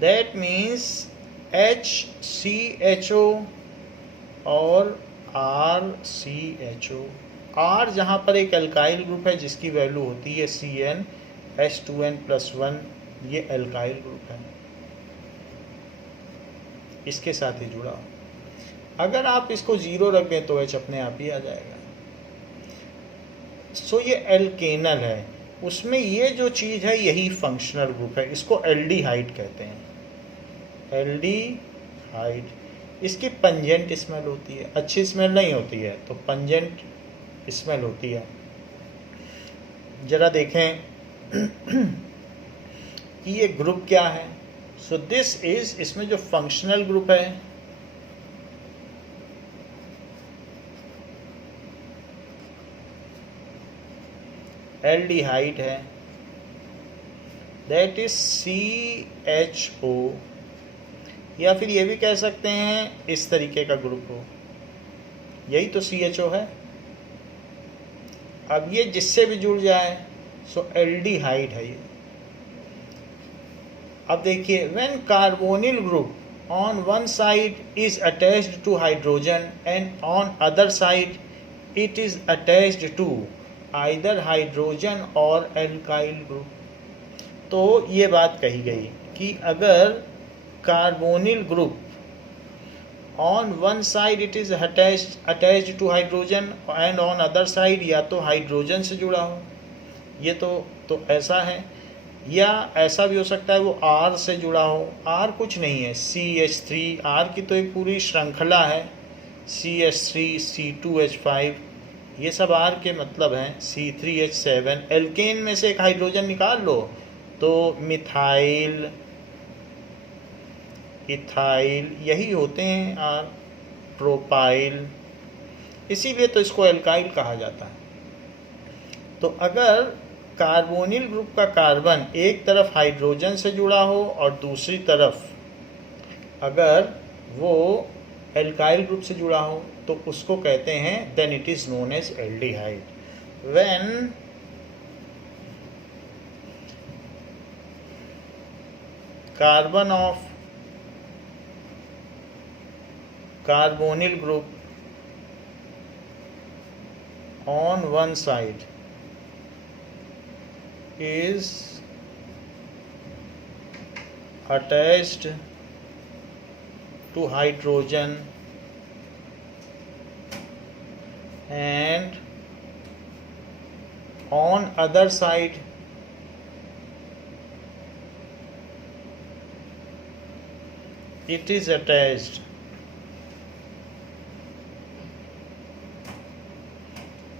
दैट मीन्स HCHO और RCHO। R जहाँ पर एक एल्काइल ग्रुप है जिसकी वैल्यू होती है CnH2n+1, ये एल्काइल ग्रुप है, इसके साथ ही जुड़ा। अगर आप इसको 0 रख दें तो H अपने आप ही आ जाएगा। सो ये एल्केनल है, उसमें ये जो चीज़ है यही फंक्शनल ग्रुप है, इसको एल्डिहाइड कहते हैं। एल्डिहाइड, इसकी पंजेंट स्मेल होती है, अच्छी स्मेल नहीं होती है, तो पंजेंट स्मेल होती है। जरा देखें कि ये ग्रुप क्या है। सो दिस इज, इसमें जो फंक्शनल ग्रुप है एल्डिहाइड है, दैट इज CHO, या फिर ये भी कह सकते हैं इस तरीके का ग्रुप हो, यही तो CHO है। अब ये जिससे भी जुड़ जाए सो एल्डिहाइड है ये। अब देखिए, when carbonyl group on one side is attached to hydrogen and on other side it is attached to either hydrogen or alkyl group. तो ये बात कही गई कि अगर carbonyl group on one side it is attached to hydrogen and on other side या तो hydrogen से जुड़ा हो, ये तो ऐसा है, या ऐसा भी हो सकता है वो R से जुड़ा हो। R कुछ नहीं है, CH3, R की तो एक पूरी श्रृंखला है, CH3 C2H5, ये सब R के मतलब हैं, C3H7। एल्केन में से एक हाइड्रोजन निकाल लो तो मिथाइल, इथाइल, यही होते हैं R, प्रोपाइल, इसीलिए तो इसको एल्काइल कहा जाता है। तो अगर कार्बोनिल ग्रुप का कार्बन एक तरफ हाइड्रोजन से जुड़ा हो और दूसरी तरफ अगर वो एल्काइल ग्रुप से जुड़ा हो तो उसको कहते हैं, then it is known as aldehyde. When carbon of carbonyl group on one side is attached to hydrogen and on other side it is attached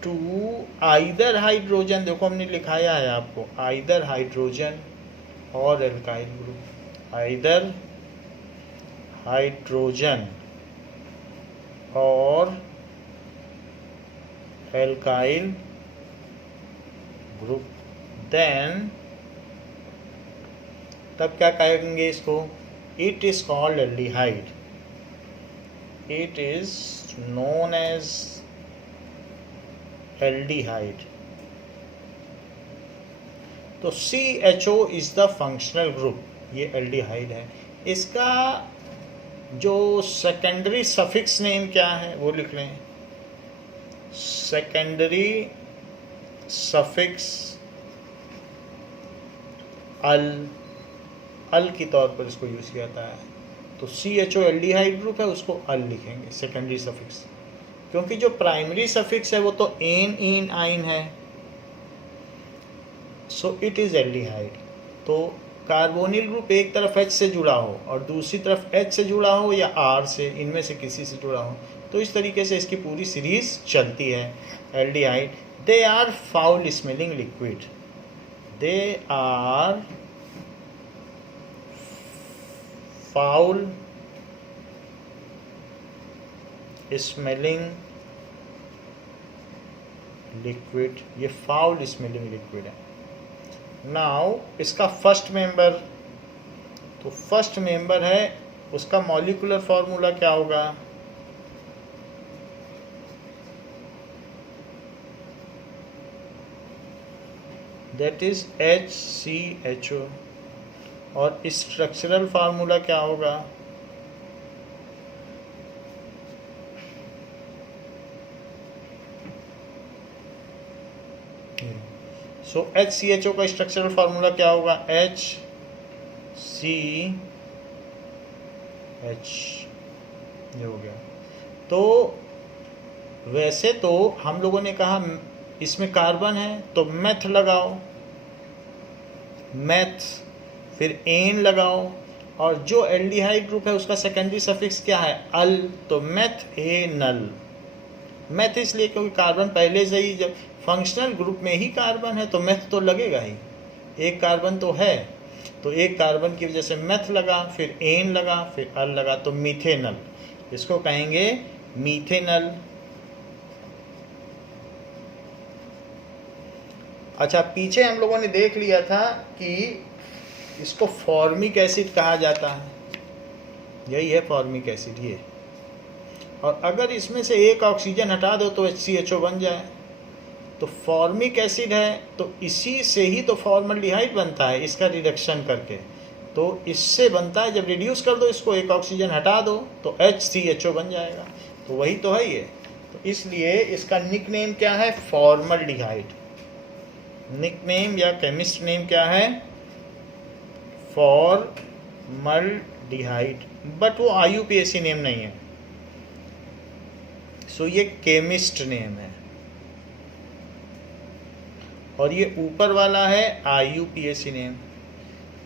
to either hydrogen, देखो हमने लिखाया है आपको, either hydrogen or alkyl group, either hydrogen or alkyl group, then तब क्या कहेंगे इसको, it is called aldehyde, it is known as aldehyde. तो CHO is the functional group, ये एल्डिहाइड है। इसका जो सेकेंडरी सफिक्स नेम क्या है वो लिख लें, सेकेंडरी सफिक्स अल के तौर पर इसको यूज किया जाता है। तो CHO एल्डिहाइड ग्रुप है, उसको अल लिखेंगे सेकेंडरी सफिक्स, क्योंकि जो प्राइमरी सफिक्स है वो तो एन इन आइन है, सो इट इज एल्डिहाइड। तो कार्बोनिल ग्रुप एक तरफ H से जुड़ा हो और दूसरी तरफ H से जुड़ा हो या R से, इनमें से किसी से जुड़ा हो, तो इस तरीके से इसकी पूरी सीरीज चलती है aldehyde. They are foul smelling liquid, they are foul smelling liquid, ये फाउल स्मेलिंग लिक्विड है। नाउ इसका फर्स्ट मेंबर, तो फर्स्ट मेंबर है, उसका मॉलिक्यूलर फॉर्मूला क्या होगा, दैट इज HCHO, और स्ट्रक्चरल फार्मूला क्या होगा, सो HCHO का स्ट्रक्चरल फार्मूला क्या होगा, HCH, ये हो गया। तो वैसे तो हम लोगों ने कहा इसमें कार्बन है तो मेथ लगाओ, मेथ, फिर एन लगाओ, और जो एल्डिहाइड ग्रुप है उसका सेकेंडरी सफिक्स क्या है, अल, तो मेथ ए नल। मेथ इसलिए क्योंकि कार्बन पहले से ही, जब फंक्शनल ग्रुप में ही कार्बन है तो मेथ तो लगेगा ही, एक कार्बन तो है, तो एक कार्बन की वजह से मेथ लगा, फिर एन लगा, फिर अल लगा, तो मीथेनल, इसको कहेंगे मीथेनल। अच्छा, पीछे हम लोगों ने देख लिया था कि इसको फॉर्मिक एसिड कहा जाता है, यही है फॉर्मिक एसिड ये, और अगर इसमें से एक ऑक्सीजन हटा दो तो HCHO बन जाए। तो फॉर्मिक एसिड है तो इसी से ही तो फॉर्मल्डिहाइड बनता है, इसका रिडक्शन करके, तो इससे बनता है, जब रिड्यूस कर दो इसको, एक ऑक्सीजन हटा दो तो HCHO बन जाएगा, तो वही तो है ये। तो इसलिए इसका निक नेम क्या है, फॉर्मल्डिहाइड, निक नेम या केमिस्ट नेम क्या है, फॉर्मल्डिहाइड, बट वो IUPAC नेम नहीं है, सो ये केमिस्ट नेम है, और ये ऊपर वाला है IUPAC नेम।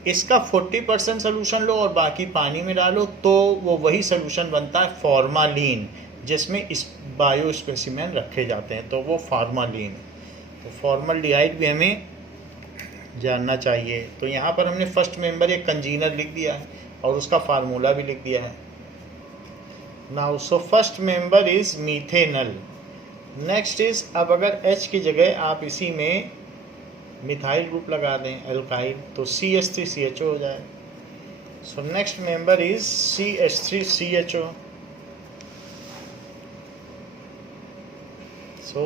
इसका 40% सोल्यूशन लो और बाकी पानी में डालो तो वो वही सोल्यूशन बनता है फॉर्मालिन, जिसमें इस बायो स्पेसिमेन रखे जाते हैं, तो वो फॉर्मालिन। तो फॉर्मल्डिहाइड भी हमें जानना चाहिए। तो यहाँ पर हमने फर्स्ट मेंबर एक कंजीनर लिख दिया है और उसका फार्मूला भी लिख दिया है। Now so first member is methanal. Next is, अब अगर H की जगह आप इसी में मिथाइल ग्रुप लगा दें एल्काइल, तो CH3CHO हो जाए। So next member is CH3CHO। So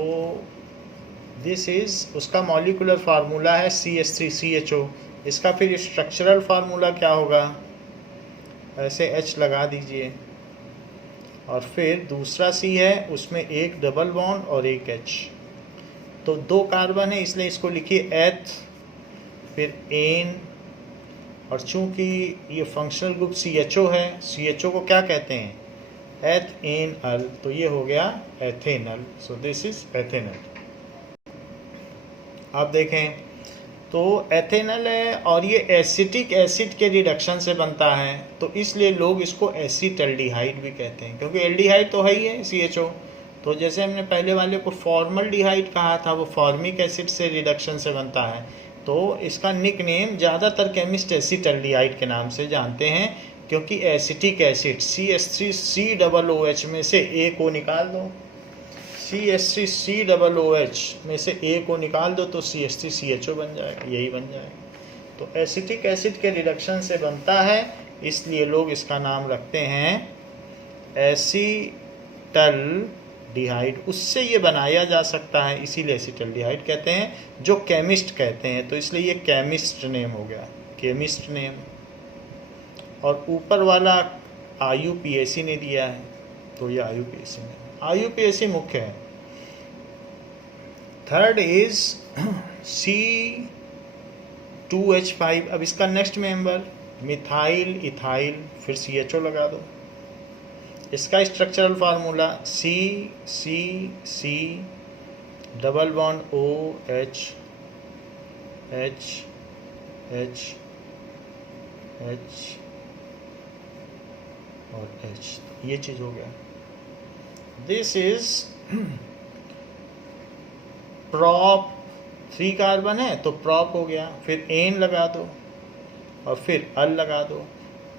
this is, उसका मॉलिक्यूलर फार्मूला है CH3CHO। इसका फिर स्ट्रक्चरल फार्मूला क्या होगा, ऐसे H लगा दीजिए, और फिर दूसरा C है, उसमें एक डबल बॉन्ड और एक H, तो 2 कार्बन है इसलिए इसको लिखिए एथ, फिर एन, और चूंकि ये फंक्शनल ग्रुप CHO है, CHO को क्या कहते हैं, एथ एन अल, तो ये हो गया ethanal. So this is ethanal. आप देखें तो एथेनल है और ये एसिटिक एसिड के रिडक्शन से बनता है, तो इसलिए लोग इसको एसिटल्डिहाइड भी कहते हैं, क्योंकि एल्डिहाइड तो है ही है CHO, तो जैसे हमने पहले वाले को फॉर्मल्डिहाइड कहा था, वो फॉर्मिक एसिड से रिडक्शन से बनता है, तो इसका निक नेम ज़्यादातर केमिस्ट एसिटल्डिहाइड के नाम से जानते हैं, क्योंकि एसिटिक एसिड CH3COOH में से ए को निकाल दो, CH3COOH में से ए को निकाल दो तो CH3CHO बन जाएगा, यही बन जाएगा। तो एसिटिक एसिड के रिडक्शन से बनता है, इसलिए लोग इसका नाम रखते हैं एसिटल्डिहाइड। उससे ये बनाया जा सकता है, इसीलिए एसिटल्डिहाइड कहते हैं, जो केमिस्ट कहते हैं, तो इसलिए ये केमिस्ट नेम हो गया, केमिस्ट नेम। और ऊपर वाला IUPAC ने दिया है, तो ये IUPAC में, IUPAC मुख्य है। Third is C2H5। अब इसका नेक्स्ट मेंबर मिथाइल इथाइल, फिर CHO लगा दो। इसका structural formula C double bond OH H H H और H, ये चीज हो गया। दिस इज प्रॉप, 3 कार्बन है तो प्रॉप हो गया, फिर एन लगा दो और फिर अल लगा दो।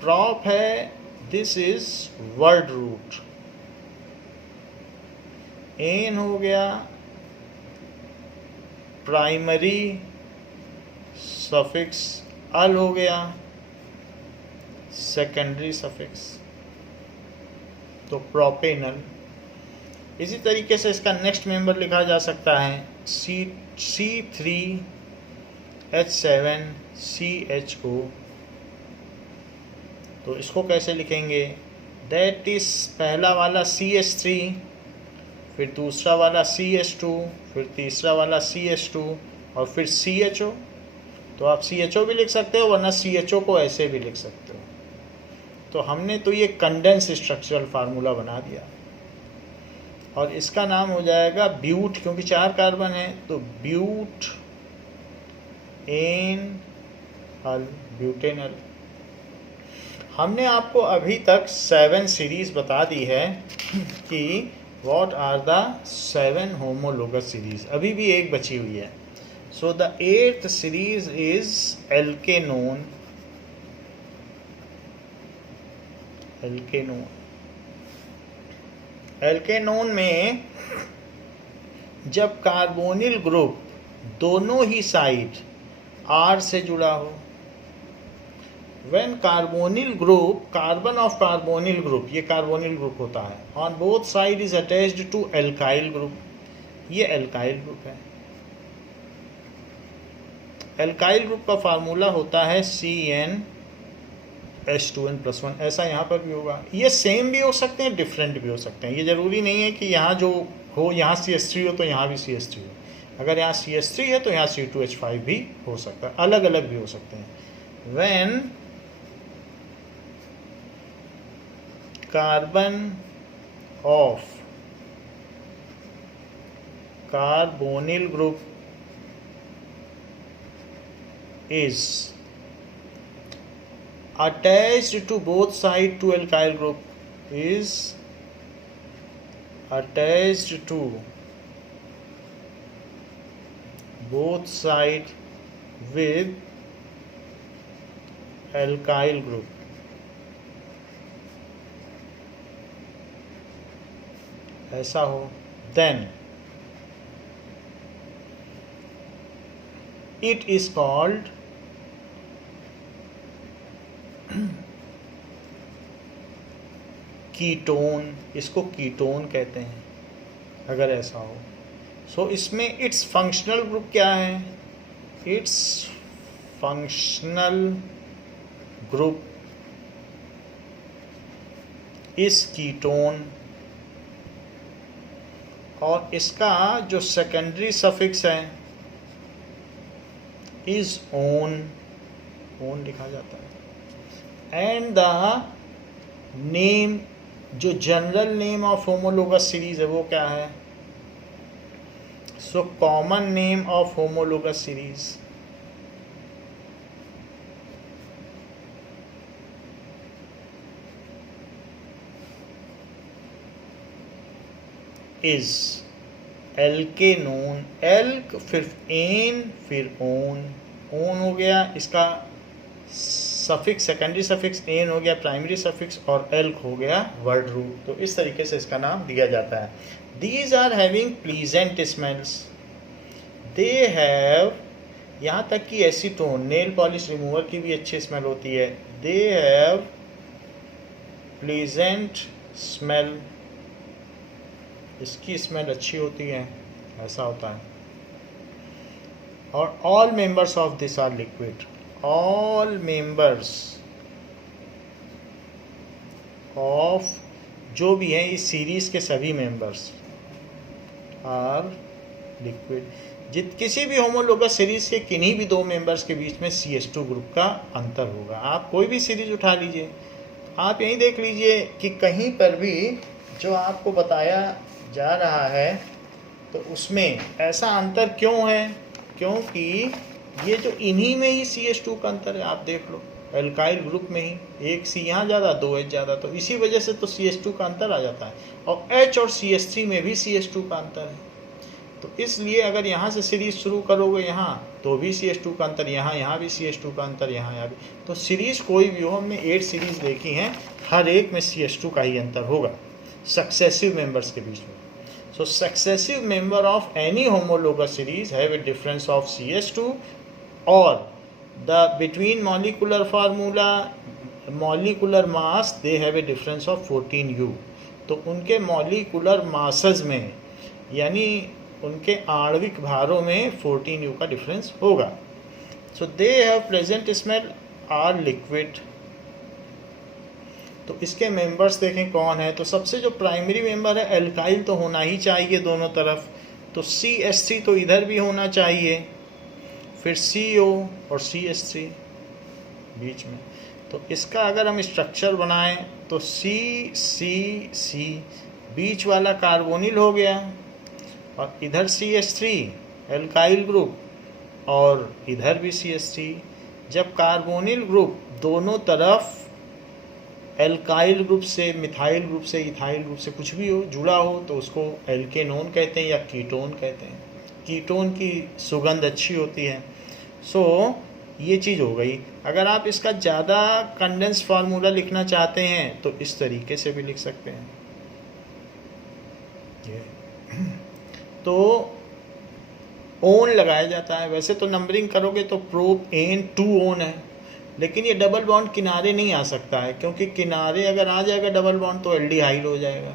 प्रॉप है, दिस इज वर्ड रूट, एन हो गया प्राइमरी सफिक्स, अल हो गया सेकेंडरी सफिक्स, तो प्रोपेनल। इसी तरीके से इसका नेक्स्ट मेंबर लिखा जा सकता है C3H7CHO। तो इसको कैसे लिखेंगे, दैट इज पहला वाला CH3, फिर दूसरा वाला CH2, फिर तीसरा वाला CH2 और फिर CHO। तो आप CHO भी लिख सकते हो, वरना CHO को ऐसे भी लिख सकते हो। तो हमने तो ये कंडेंस स्ट्रक्चरल फार्मूला बना दिया, और इसका नाम हो जाएगा ब्यूट, क्योंकि 4 कार्बन है, तो ब्यूट एन अल, ब्यूटेनल। हमने आपको अभी तक 7 सीरीज बता दी है कि what are the 7 homologous series, अभी भी एक बची हुई है। So the 8th series is alkanone. Alkanone, alkanone में जब कार्बोनिल ग्रुप दोनों ही साइड R से जुड़ा हो, when carbonyl group, carbon of carbonyl group, ये कार्बोनिल ग्रुप होता है, on both side is attached to alkyl group, ये एल्काइल ग्रुप है। एल्काइल ग्रुप का फार्मूला होता है CnH2n+1, ऐसा यहाँ पर भी होगा। ये सेम भी हो सकते हैं, डिफरेंट भी हो सकते हैं, ये जरूरी नहीं है कि यहाँ जो हो यहाँ CH3 हो तो यहाँ भी CH3 हो। अगर यहाँ CH3 है तो यहाँ C2H5 भी हो सकता है, अलग अलग भी हो सकते हैं। When carbon of carbonyl group is attached to both side to alkyl group, is attached to both side with alkyl group, ऐसा हो, then it is called ketone, इसको कीटोन कहते हैं अगर ऐसा हो। सो इसमें इट्स फंक्शनल ग्रुप क्या है, it's functional group is ketone, और इसका जो सेकेंडरी सफिक्स है इज ओन, ओन लिखा जाता है। एंड द नेम, जो general name of homologous series है वो क्या है, सो common name of homologous series is, alkanone, alk फिर एन फिर ओन, ओन हो गया इसका सफिक्स, सेकेंडरी सफिक्स एन हो गया प्राइमरी सफिक्स, और एल्क हो गया वर्ड रूट। तो इस तरीके से इसका नाम दिया जाता है। These are having pleasant smells, they have, यहाँ तक कि एसीटोन नेल पॉलिश रिमूवर की भी अच्छी स्मेल होती है। दे हैव प्लीजेंट स्मेल, इसकी स्मेल अच्छी होती है, ऐसा होता है। और all members of this are liquid, all members of, जो भी हैं इस सीरीज के सभी मेंबर्स आर लिक्विड। किसी भी होमोलोगस सीरीज के किन्हीं भी दो मेंबर्स के बीच में CH2 ग्रुप का अंतर होगा। आप कोई भी सीरीज उठा लीजिए, आप यही देख लीजिए कि कहीं पर भी जो आपको बताया जा रहा है तो उसमें ऐसा अंतर क्यों है, क्योंकि ये जो इन्हीं में ही CH2 का अंतर है। आप देख लो एल्काइल ग्रुप में ही एक C यहाँ ज़्यादा, 2 H ज़्यादा, तो इसी वजह से तो CH2 का अंतर आ जाता है। और H और CH3 में भी CH2 का अंतर है। तो इसलिए अगर यहाँ से सीरीज शुरू करोगे यहाँ तो भी CH2 का अंतर, यहाँ भी CH2 का अंतर, यहाँ भी। तो सीरीज कोई भी हो, हमने 8 सीरीज देखी हैं, हर एक में CH2 का ही अंतर होगा सक्सेसिव मेंबर्स के बीच में। So successive member of any homologous series have a difference of CH2 और the between molecular formula molecular mass they have a difference of 14U। तो उनके मॉलिकुलर मासेस में यानी उनके आणविक भारों में 14U का डिफरेंस होगा। So they have pleasant smell, are liquid. तो इसके मेंबर्स देखें कौन है। तो सबसे जो प्राइमरी मेंबर है एल्काइल तो होना ही चाहिए दोनों तरफ, तो CH3 तो इधर भी होना चाहिए, फिर CO और CH3 बीच में। तो इसका अगर हम स्ट्रक्चर बनाएं तो C बीच वाला कार्बोनिल हो गया, और इधर CH3 एल्काइल ग्रुप और इधर भी CH3। जब कार्बोनिल ग्रुप दोनों तरफ एल्काइल ग्रुप से, मिथाइल ग्रुप से, इथाइल ग्रुप से कुछ भी हो जुड़ा हो तो उसको एल्केनोन कहते हैं या कीटोन कहते हैं। कीटोन की सुगंध अच्छी होती है। सो ये चीज़ हो गई। अगर आप इसका ज़्यादा कंडेंस फार्मूला लिखना चाहते हैं तो इस तरीके से भी लिख सकते हैं। तो ओन लगाया जाता है। वैसे तो नंबरिंग करोगे तो प्रोपेन 2 ओन है, लेकिन ये डबल बॉन्ड किनारे नहीं आ सकता है, क्योंकि किनारे अगर आ जाएगा डबल बॉन्ड तो एल्डिहाइड हो जाएगा।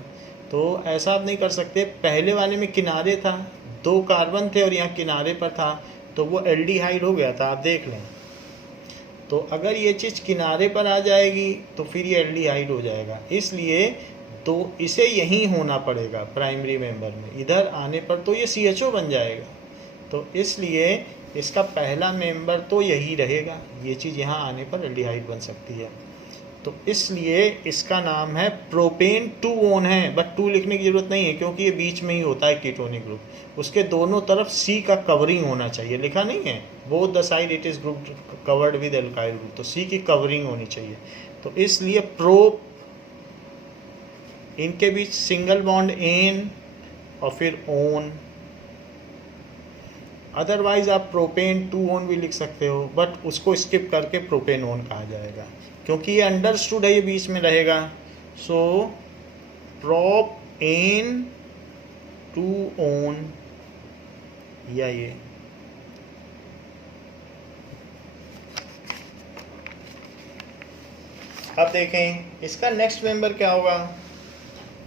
तो ऐसा आप नहीं कर सकते। पहले वाले में किनारे था, 2 कार्बन थे और यहाँ किनारे पर था, तो वो एल्डिहाइड हो गया था, आप देख लें। तो अगर ये चीज़ किनारे पर आ जाएगी तो फिर ये एल्डिहाइड हो जाएगा। इसलिए तो इसे यहीं होना पड़ेगा प्राइमरी मेंबर में, इधर आने पर तो ये CHO बन जाएगा। तो इसलिए इसका पहला मेंबर तो यही रहेगा, ये चीज़ यहाँ आने पर एल्डिहाइड बन सकती है। तो इसलिए इसका नाम है प्रोपेन 2 ओन है, बट 2 लिखने की ज़रूरत नहीं है क्योंकि ये बीच में ही होता है कीटोनिक ग्रुप। उसके दोनों तरफ C का कवरिंग होना चाहिए, लिखा नहीं है both the side it is group covered with alkyl group, तो C की कवरिंग होनी चाहिए। तो इसलिए प्रो, इनके बीच सिंगल बॉन्ड एन और फिर ओन। अदरवाइज आप प्रोपेन 2 ओन भी लिख सकते हो, बट उसको स्किप करके प्रोपेन ओन कहा जाएगा क्योंकि ये अंडरस्टूड है, ये बीच में रहेगा। सो प्रोपेन 2 ओन या ये। अब देखें इसका नेक्स्ट मेंबर क्या होगा।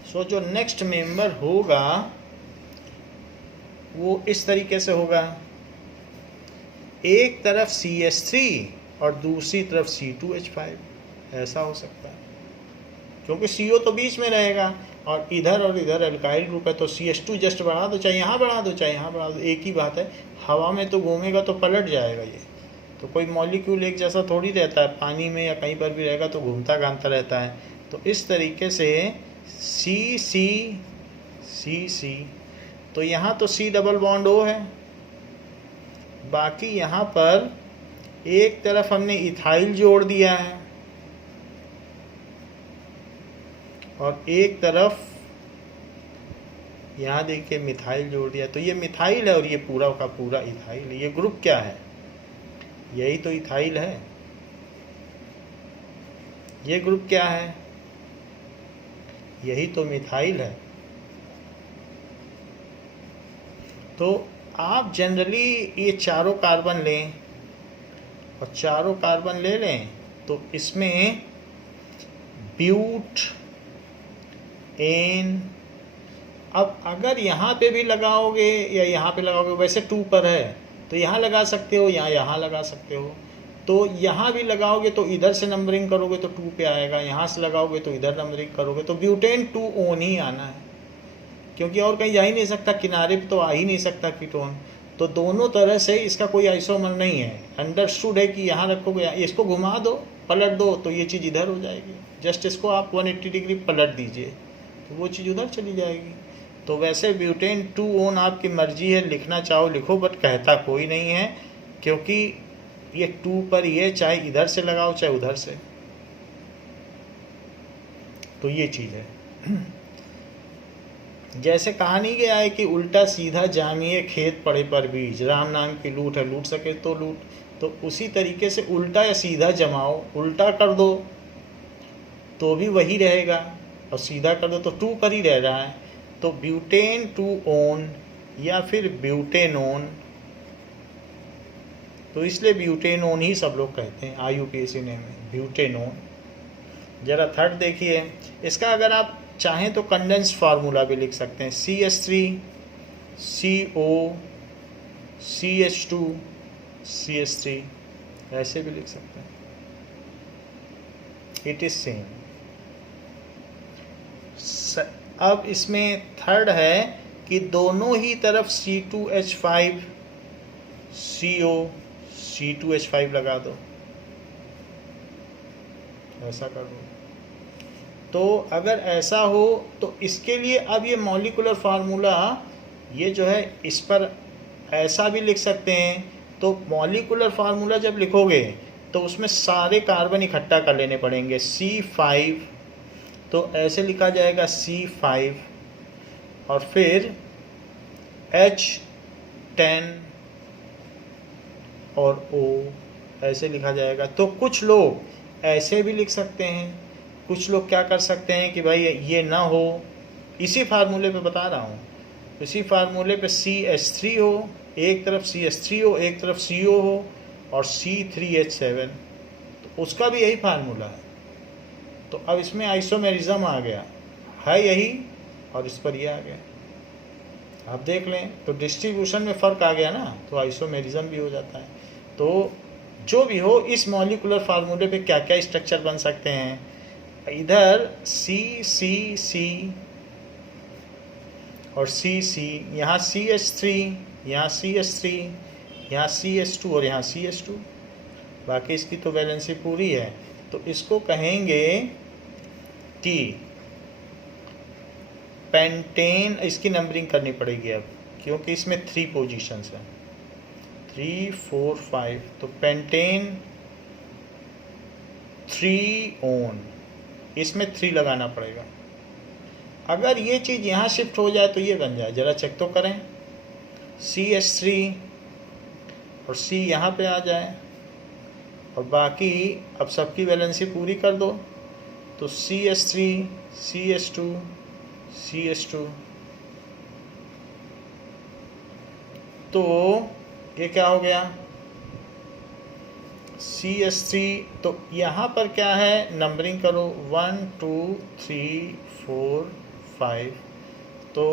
सो जो नेक्स्ट मेंबर होगा वो इस तरीके से होगा, एक तरफ CH3 और दूसरी तरफ C2H5, ऐसा हो सकता है क्योंकि CO तो बीच में रहेगा और इधर एल्काइल ग्रुप है। तो CH2 जस्ट बढ़ा दो, चाहे यहाँ बढ़ा दो चाहे यहाँ बढ़ा दो, एक ही बात है। हवा में तो घूमेगा तो पलट जाएगा ये, तो कोई मॉलिक्यूल एक जैसा थोड़ी रहता है, पानी में या कहीं पर भी रहेगा तो घूमता घामता रहता है। तो इस तरीके से C, तो यहाँ तो C डबल बॉन्ड O है, बाकी यहाँ पर एक तरफ हमने इथाइल जोड़ दिया है और एक तरफ यहाँ देखिए मिथाइल जोड़ दिया, तो ये मिथाइल है और ये पूरा का पूरा इथाइल है। ये ग्रुप क्या है? यही तो इथाइल है। ये ग्रुप क्या है? यही तो मिथाइल है। तो आप जनरली ये चारों कार्बन लें और चारों कार्बन ले लें तो इसमें ब्यूट एन, अब अगर यहाँ पे भी लगाओगे या यहाँ पे लगाओगे, वैसे 2 पर है तो यहाँ लगा सकते हो या यहाँ लगा सकते हो। तो यहाँ भी लगाओगे तो इधर से नंबरिंग करोगे तो 2 पे आएगा, यहाँ से लगाओगे तो इधर नंबरिंग करोगे तो ब्यूटेन 2 ओन ही आना है, क्योंकि और कहीं जा ही नहीं सकता, किनारे पे तो आ ही नहीं सकता कीटोन। तो दोनों तरह से इसका कोई आइसोमर नहीं है। अंडरस्टूड है कि यहाँ रखोगे, इसको घुमा दो, पलट दो तो ये चीज़ इधर हो जाएगी। जस्ट इसको आप 180 डिग्री पलट दीजिए तो वो चीज़ उधर चली जाएगी। तो वैसे ब्यूटेन 2 ओन आपकी मर्जी है, लिखना चाहो लिखो, बट कहता कोई नहीं है, क्योंकि ये 2 पर ये चाहे इधर से लगाओ चाहे उधर से। तो ये चीज़ है। जैसे कहा नहीं गया है कि उल्टा सीधा जामिए खेत पड़े पर बीज, राम नाम की लूट है, लूट सके तो लूट। तो उसी तरीके से उल्टा या सीधा जमाओ, उल्टा कर दो तो भी वही रहेगा और सीधा कर दो तो 2 पर ही रह रहा है। तो ब्यूटेन 2 ओन या फिर ब्यूटेनोन, तो इसलिए ब्यूटेनोन ही सब लोग कहते हैं IUPAC नेम में, ब्यूटेनोन। जरा थर्ड देखिए, इसका अगर आप चाहें तो कंडेंस फार्मूला भी लिख सकते हैं, CH3 CO CH2 CH3, ऐसे भी लिख सकते हैं। It is same. अब इसमें थर्ड है कि दोनों ही तरफ C2H5 CO C2H5 लगा दो, ऐसा कर दो। तो अगर ऐसा हो तो इसके लिए अब ये मॉलिक्यूलर फार्मूला ये जो है इस पर ऐसा भी लिख सकते हैं। तो मॉलिक्यूलर फार्मूला जब लिखोगे तो उसमें सारे कार्बन इकट्ठा कर लेने पड़ेंगे। C5 तो ऐसे लिखा जाएगा C5 और फिर H10 और O ऐसे लिखा जाएगा। तो कुछ लोग ऐसे भी लिख सकते हैं, कुछ लोग क्या कर सकते हैं कि भाई ये ना हो, इसी फार्मूले पे बता रहा हूँ, इसी फार्मूले पे CH3 हो, एक तरफ CH3 हो, एक तरफ CO हो और C3H7, तो उसका भी यही फार्मूला है। तो अब इसमें आइसोमेरिज्म आ गया है यही और इस पर ये आ गया। आप देख लें तो डिस्ट्रीब्यूशन में फ़र्क आ गया ना, तो आइसोमेरिज्म भी हो जाता है। तो जो भी हो, इस मॉलिक्यूलर फार्मूले पे क्या क्या स्ट्रक्चर बन सकते हैं, इधर C और C, यहाँ CH3, यहाँ CH3, यहाँ CH2 और यहाँ CH2, बाकी इसकी तो वैलेंसी पूरी है। तो इसको कहेंगे T पेंटेन। इसकी नंबरिंग करनी पड़ेगी अब, क्योंकि इसमें 3 पोजीशंस हैं, 3 4 5। तो पेंटेन 3 ओन, इसमें 3 लगाना पड़ेगा। अगर ये चीज़ यहाँ शिफ्ट हो जाए तो ये बन जाए, ज़रा चेक तो करें। CH3 और C यहाँ पे आ जाए और बाकी अब सबकी वैलेंसी पूरी कर दो। तो CH3 CH2 CH2, तो ये क्या हो गया CH3। तो यहाँ पर क्या है, नंबरिंग करो 1 2 3 4 5। तो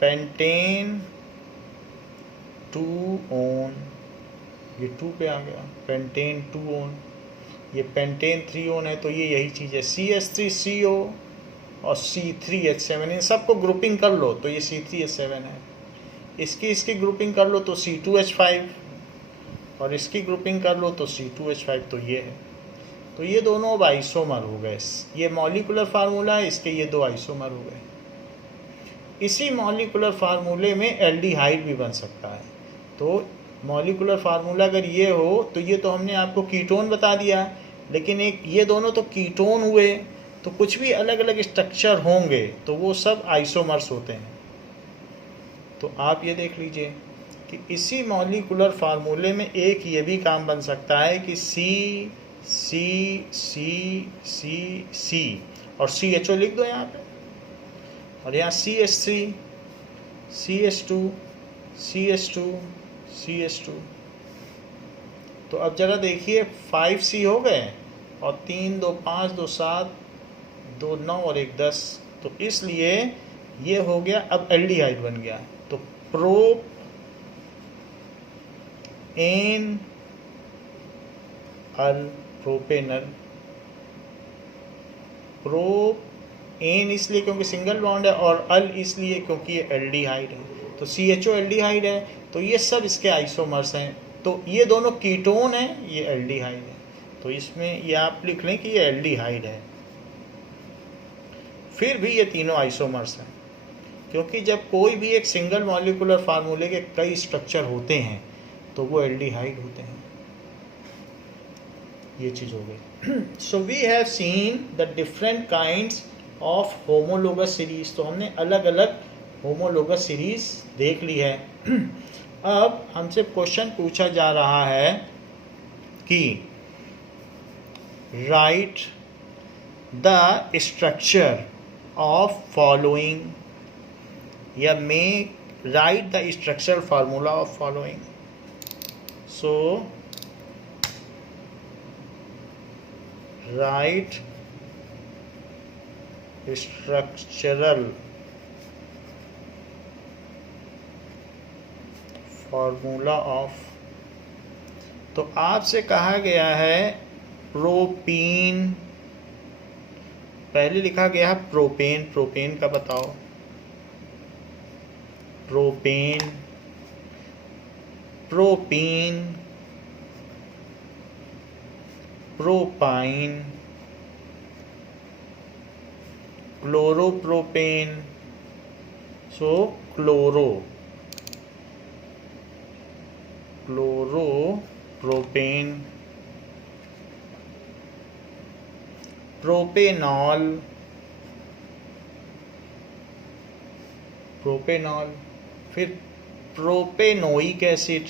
पेंटेन 2 ओन, ये 2 पे आ गया, पेंटेन 2 ओन। ये पेंटेन 3 ओन है तो ये यही चीज़ है। CH3 CO और C3H7, इन सबको ग्रुपिंग कर लो तो ये C3H7 है। इसकी ग्रुपिंग कर लो तो C2H5 और इसकी ग्रुपिंग कर लो तो C2H5, तो ये है। तो ये दोनों अब आइसोमर हो गए। ये मॉलिक्यूलर फार्मूला है, इसके ये 2 आइसोमर हो गए। इसी मॉलिक्यूलर फार्मूले में एल्डिहाइड भी बन सकता है। तो मॉलिक्यूलर फार्मूला अगर ये हो तो ये तो हमने आपको कीटोन बता दिया, लेकिन एक ये दोनों तो कीटोन हुए, तो कुछ भी अलग अलग स्ट्रक्चर होंगे तो वो सब आइसोमर्स होते हैं। तो आप ये देख लीजिए कि इसी मॉलिक्यूलर फार्मूले में एक ये भी काम बन सकता है कि सी सी सी सी सी और CHO लिख दो यहाँ पे, और यहाँ CH3 CH2 CH2 CH2। तो अब जरा देखिए 5C हो गए, और 3 2 5 2 7 2 9 और 1 10। तो इसलिए ये हो गया, अब एल्डिहाइड बन गया। तो प्रोप एन अल प्रोपेनल। प्रोप एन इसलिए क्योंकि सिंगल बॉन्ड है, और अल इसलिए क्योंकि ये एल्डिहाइड है। तो CHO एल्डिहाइड है, तो ये सब इसके आइसोमर्स हैं। तो ये दोनों कीटोन है, ये एल्डिहाइड है। तो इसमें ये आप लिख लें कि ये एल्डिहाइड है। फिर भी ये तीनों आइसोमर्स हैं, क्योंकि जब कोई भी एक सिंगल मॉलिक्यूलर फार्मूले के कई स्ट्रक्चर होते हैं तो वो एल्डिहाइड होते हैं। ये चीज़ हो गई। So we have seen the different kinds of homologous series. तो हमने अलग अलग होमोलोगस सीरीज देख ली है। अब हमसे क्वेश्चन पूछा जा रहा है कि write the structure of following, या make write the structural formula of following. So write structural formula of. तो आपसे कहा गया है प्रोपीन, पहले लिखा गया है प्रोपेन। प्रोपेन का बताओ। Propane, propene, propyne, chloropropane. So chloropropane, propanol, फिर प्रोपेनोइक एसिड,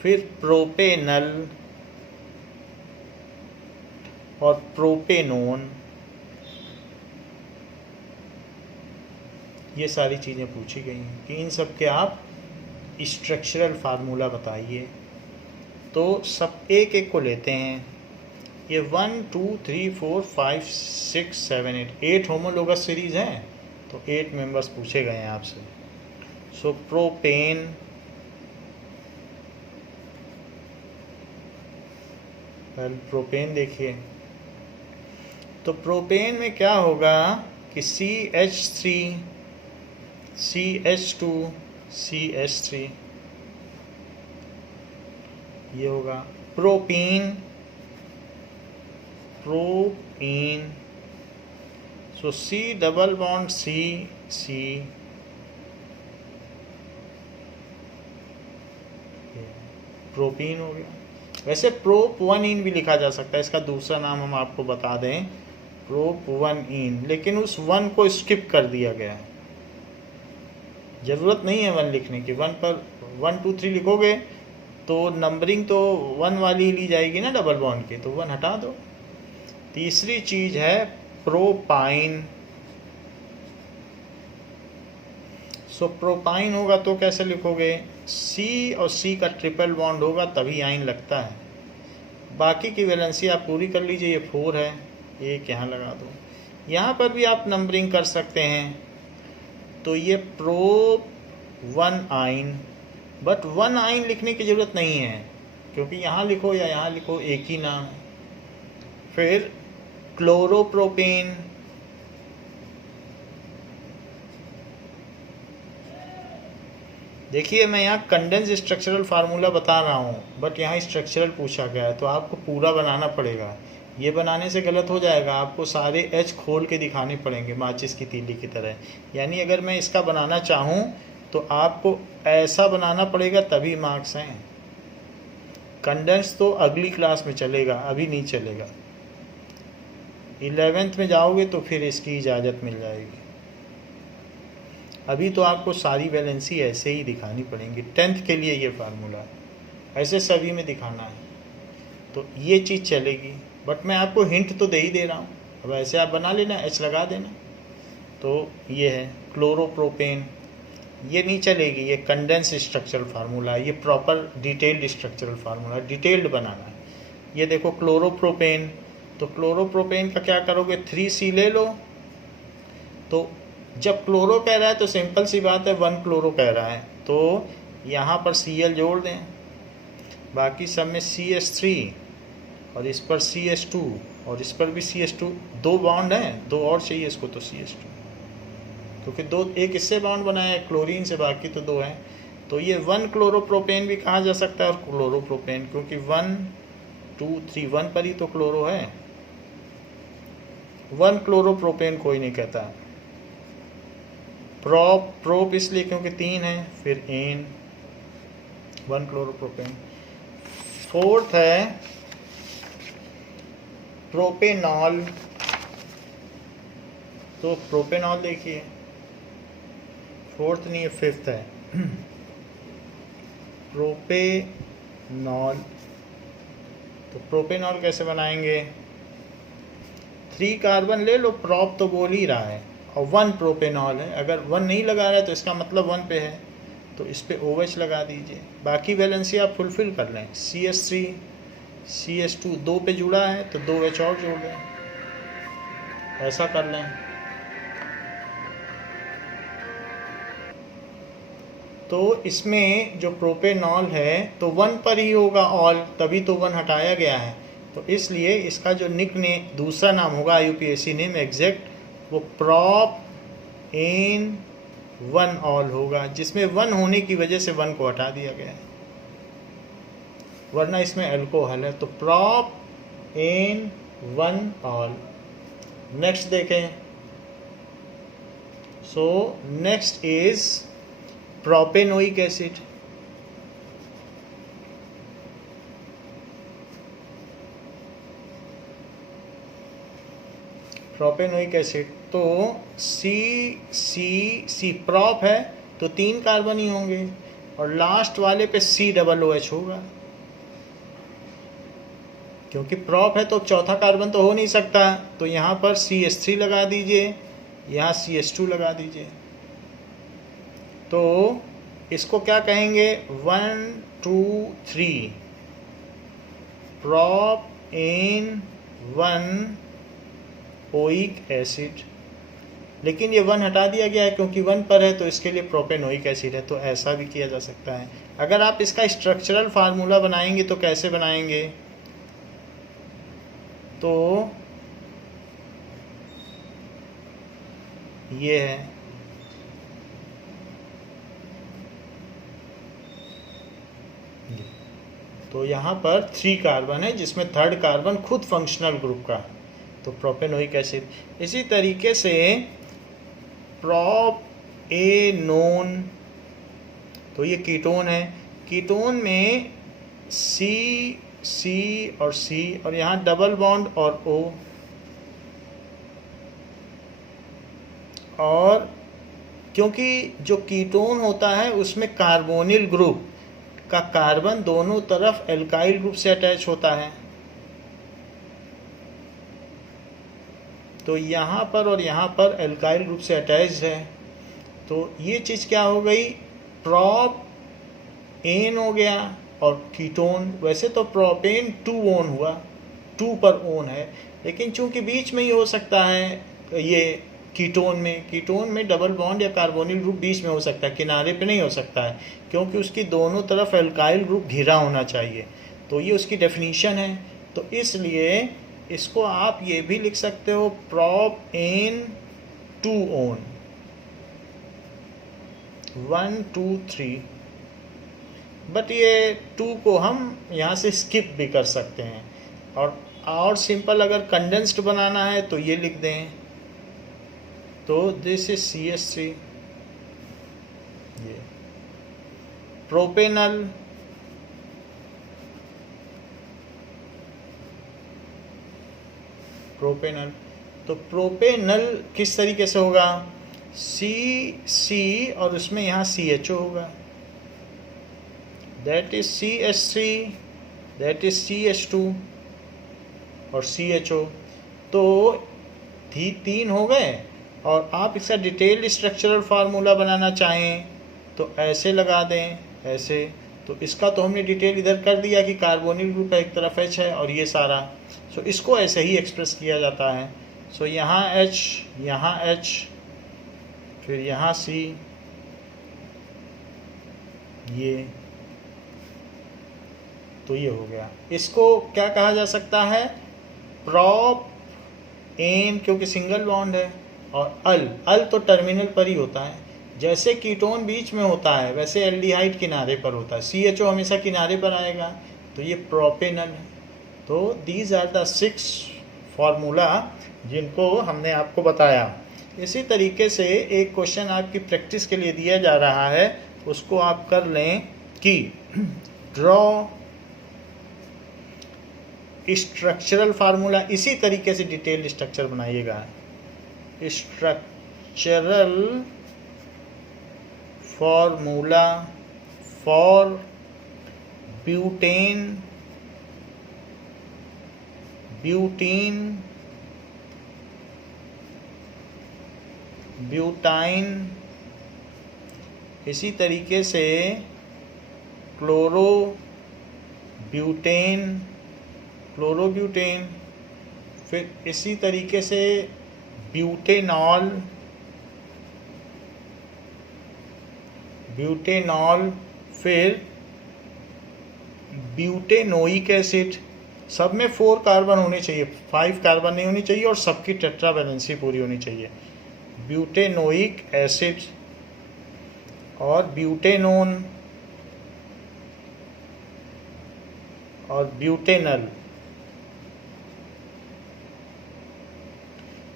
फिर प्रोपेनल और प्रोपेनोन। ये सारी चीज़ें पूछी गई हैं कि इन सब के आप स्ट्रक्चरल फार्मूला बताइए। तो सब एक एक को लेते हैं। ये 1 2 3 4 5 6 7 8 होमोलोगस सीरीज हैं, तो 8 मेंबर्स पूछे गए हैं आपसे। सो प्रोपेन, प्रोपेन देखिए। तो प्रोपेन में क्या होगा कि CH3 CH2 CH3 ये होगा। प्रोपीन, सो C double bond C propene हो गया। वैसे प्रोप 1 भी लिखा जा सकता है, इसका दूसरा नाम हम आपको बता दें, प्रोप 1, लेकिन उस 1 को स्किप कर दिया गया है। ज़रूरत नहीं है 1 लिखने की। 1 पर 1 2 3 लिखोगे तो नंबरिंग तो 1 वाली ली जाएगी ना डबल बॉन्ड की, तो 1 हटा दो। तीसरी चीज़ है प्रोपाइन। सो प्रोपाइन होगा तो कैसे लिखोगे, C और C का ट्रिपल बॉन्ड होगा तभी आइन लगता है। बाकी की वैलेंसी आप पूरी कर लीजिए। ये 4 है, एक यहाँ लगा दो। यहाँ पर भी आप नंबरिंग कर सकते हैं। तो ये प्रोप 1 आइन, बट 1 आइन लिखने की ज़रूरत नहीं है, क्योंकि यहाँ लिखो या यहाँ लिखो एक ही नाम है। फिर क्लोरोप्रोपेन, देखिए मैं यहाँ कंडेंस स्ट्रक्चरल फार्मूला बता रहा हूँ, बट यहाँ स्ट्रक्चरल पूछा गया है तो आपको पूरा बनाना पड़ेगा। ये बनाने से गलत हो जाएगा, आपको सारे H खोल के दिखाने पड़ेंगे माचिस की तीली की तरह। यानी अगर मैं इसका बनाना चाहूँ तो आपको ऐसा बनाना पड़ेगा तभी मार्क्स हैं। कंडेंस तो अगली क्लास में चलेगा, अभी नहीं चलेगा। 11th में जाओगे तो फिर इसकी इजाज़त मिल जाएगी। अभी तो आपको सारी वैलेंसी ऐसे ही दिखानी पड़ेंगी। 10th के लिए ये फार्मूला है, ऐसे सभी में दिखाना है, तो ये चीज़ चलेगी। बट मैं आपको हिंट तो दे ही दे रहा हूँ, अब ऐसे आप बना लेना, एच लगा देना। तो ये है क्लोरोप्रोपेन, ये नहीं चलेगी, ये कंडेंस स्ट्रक्चरल फार्मूला है, ये proper detailed structural formula, detailed बनाना है। ये देखो क्लोरोप्रोपेन, तो क्लोरोप्रोपेन का क्या करोगे, 3C ले लो। तो जब क्लोरो कह रहा है तो सिंपल सी बात है, 1 क्लोरो कह रहा है, तो यहाँ पर Cl जोड़ दें, बाकी सब में CH3 और इस पर CH2 और इस पर भी CH2, 2 बॉन्ड हैं, 2 और चाहिए इसको, तो CH2, क्योंकि 2, एक इससे बॉन्ड बनाया है क्लोरीन से, बाकी तो 2 हैं। तो ये 1 क्लोरोप्रोपेन भी कहा जा सकता है और क्लोरोप्रोपेन, क्योंकि 1 2 3 1 पर ही तो क्लोरो है। 1 क्लोरोप्रोपेन कोई नहीं कहता। प्रोप इसलिए क्योंकि 3 है, फिर एन, 1 क्लोरोप्रोपेन। 4th है प्रोपेनॉल। तो प्रोपेनॉल देखिए, 4th नहीं है, 5th है प्रोपेनॉल। तो प्रोपेनॉल कैसे बनाएंगे, 3 कार्बन ले लो, प्रोप तो बोल ही रहा है, और 1 प्रोपेनॉल है। अगर 1 नहीं लगा रहा है तो इसका मतलब 1 पे है, तो इस पे OH लगा दीजिए, बाकी वैलेंसी आप फुलफिल कर लें। CH3 CH2 2 पे जुड़ा है तो 2H और जोड़ दें, ऐसा कर लें। तो इसमें जो प्रोपेनॉल है तो 1 पर ही होगा ऑल, तभी तो 1 हटाया गया है, तो इसलिए इसका जो दूसरा नाम होगा IUPAC नेम एग्जैक्ट, वो प्रोप एन 1 ऑल होगा, जिसमें 1 होने की वजह से 1 को हटा दिया गया है, वरना इसमें अल्कोहल है। तो प्रोप एन 1 ऑल। नेक्स्ट देखें, so next is propanoic acid. Propanoic acid, तो C प्रोप है तो 3 कार्बन ही होंगे, और लास्ट वाले पे COOH होगा, क्योंकि प्रोप है तो चौथा कार्बन तो हो नहीं सकता, तो यहाँ पर CH3 लगा दीजिए, यहाँ CH2 लगा दीजिए। तो इसको क्या कहेंगे, 1 2 3 प्रोप एन 1 ओइक एसिड। लेकिन ये 1 हटा दिया गया है क्योंकि 1 पर है, तो इसके लिए प्रोपेनोइक एसिड है, तो ऐसा भी किया जा सकता है। अगर आप इसका स्ट्रक्चरल फार्मूला बनाएंगे तो कैसे बनाएंगे, तो ये है, तो यहाँ पर 3 कार्बन है जिसमें 3rd कार्बन खुद फंक्शनल ग्रुप का, तो प्रोपेनोइक एसिड। इसी तरीके से प्रोपेनोन, तो ये कीटोन है, कीटोन में C और C और यहाँ डबल बॉन्ड और O, और क्योंकि जो कीटोन होता है उसमें कार्बोनिल ग्रुप का कार्बन दोनों तरफ एल्काइल ग्रुप से अटैच होता है, तो यहाँ पर और यहाँ पर एल्काइल ग्रुप से अटैच है, तो ये चीज़ क्या हो गई, प्रोप एन हो गया और कीटोन। वैसे तो प्रोपेन 2 ओन हुआ, 2 पर ओन है, लेकिन चूंकि बीच में ही हो सकता है, ये कीटोन में डबल बॉन्ड या कार्बोनिल ग्रुप बीच में हो सकता है, किनारे पे नहीं हो सकता है, क्योंकि उसकी दोनों तरफ एल्काइल ग्रुप घिरा होना चाहिए, तो ये उसकी डेफिनीशन है। तो इसलिए इसको आप ये भी लिख सकते हो, प्रोप एन 2 ओन 1 2 3, बट ये 2 को हम यहाँ से स्किप भी कर सकते हैं, और सिंपल अगर कंडेंस्ड बनाना है तो ये लिख दें, तो दिस इज CH3, ये प्रोपेनल प्रोपेनल। तो प्रोपेनल किस तरीके से होगा, सी और उसमें यहाँ CHO होगा, that is CH3, that is CH2 और CHO। तो 3 हो गए। और आप इसका डिटेल्ड स्ट्रक्चरल फार्मूला बनाना चाहें तो ऐसे लगा दें, ऐसे। तो इसका तो हमने डिटेल इधर कर दिया कि कार्बोनिल ग्रुप एक तरफ H है और ये सारा। सो इसको ऐसे ही एक्सप्रेस किया जाता है। सो यहाँ H, यहाँ H, फिर यहाँ C, ये, तो ये हो गया। इसको क्या कहा जा सकता है, प्रोप एन, क्योंकि सिंगल बॉन्ड है, और अल तो टर्मिनल पर ही होता है। जैसे कीटोन बीच में होता है वैसे एल्डिहाइड किनारे पर होता है, CHO हमेशा किनारे पर आएगा, तो ये प्रोपेनल है। तो दीज आर द 6 फार्मूला जिनको हमने आपको बताया। इसी तरीके से एक क्वेश्चन आपकी प्रैक्टिस के लिए दिया जा रहा है, उसको आप कर लें कि ड्रॉ स्ट्रक्चरल फार्मूला। इसी तरीके से डिटेल्ड स्ट्रक्चर बनाइएगा, structural formula for butane, butyne, इसी तरीके से क्लोरोब्यूटेन, फिर इसी तरीके से ब्यूटेनॉल, फिर ब्यूटेनोइक एसिड। सब में 4 कार्बन होने चाहिए, 5 कार्बन नहीं होनी चाहिए, और सबकी टेट्रा वैलेंसी पूरी होनी चाहिए। ब्यूटेनोइक एसिड और ब्यूटेनोन और ब्यूटेनल।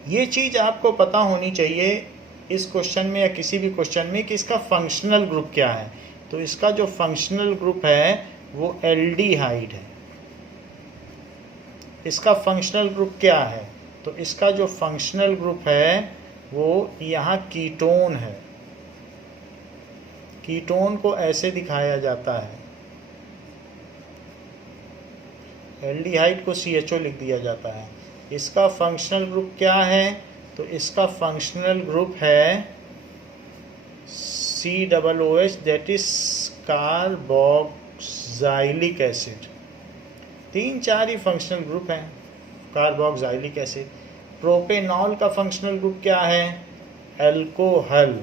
ये चीज़ आपको पता होनी चाहिए इस क्वेश्चन में या किसी भी क्वेश्चन में कि इसका फंक्शनल ग्रुप क्या है। तो इसका जो फंक्शनल ग्रुप है वो एल्डिहाइड है। इसका फंक्शनल ग्रुप क्या है, तो इसका जो फंक्शनल ग्रुप है वो यहाँ कीटोन है। कीटोन को ऐसे दिखाया जाता है, एल्डिहाइड को CHO लिख दिया जाता है। इसका फंक्शनल ग्रुप क्या है, तो इसका फंक्शनल ग्रुप है COOH, that is carboxylic acid. 3-4 he functional group हैं, कार्बोक्सिलिक एसिड। प्रोपेनॉल का फंक्शनल ग्रुप क्या है, एल्कोहल,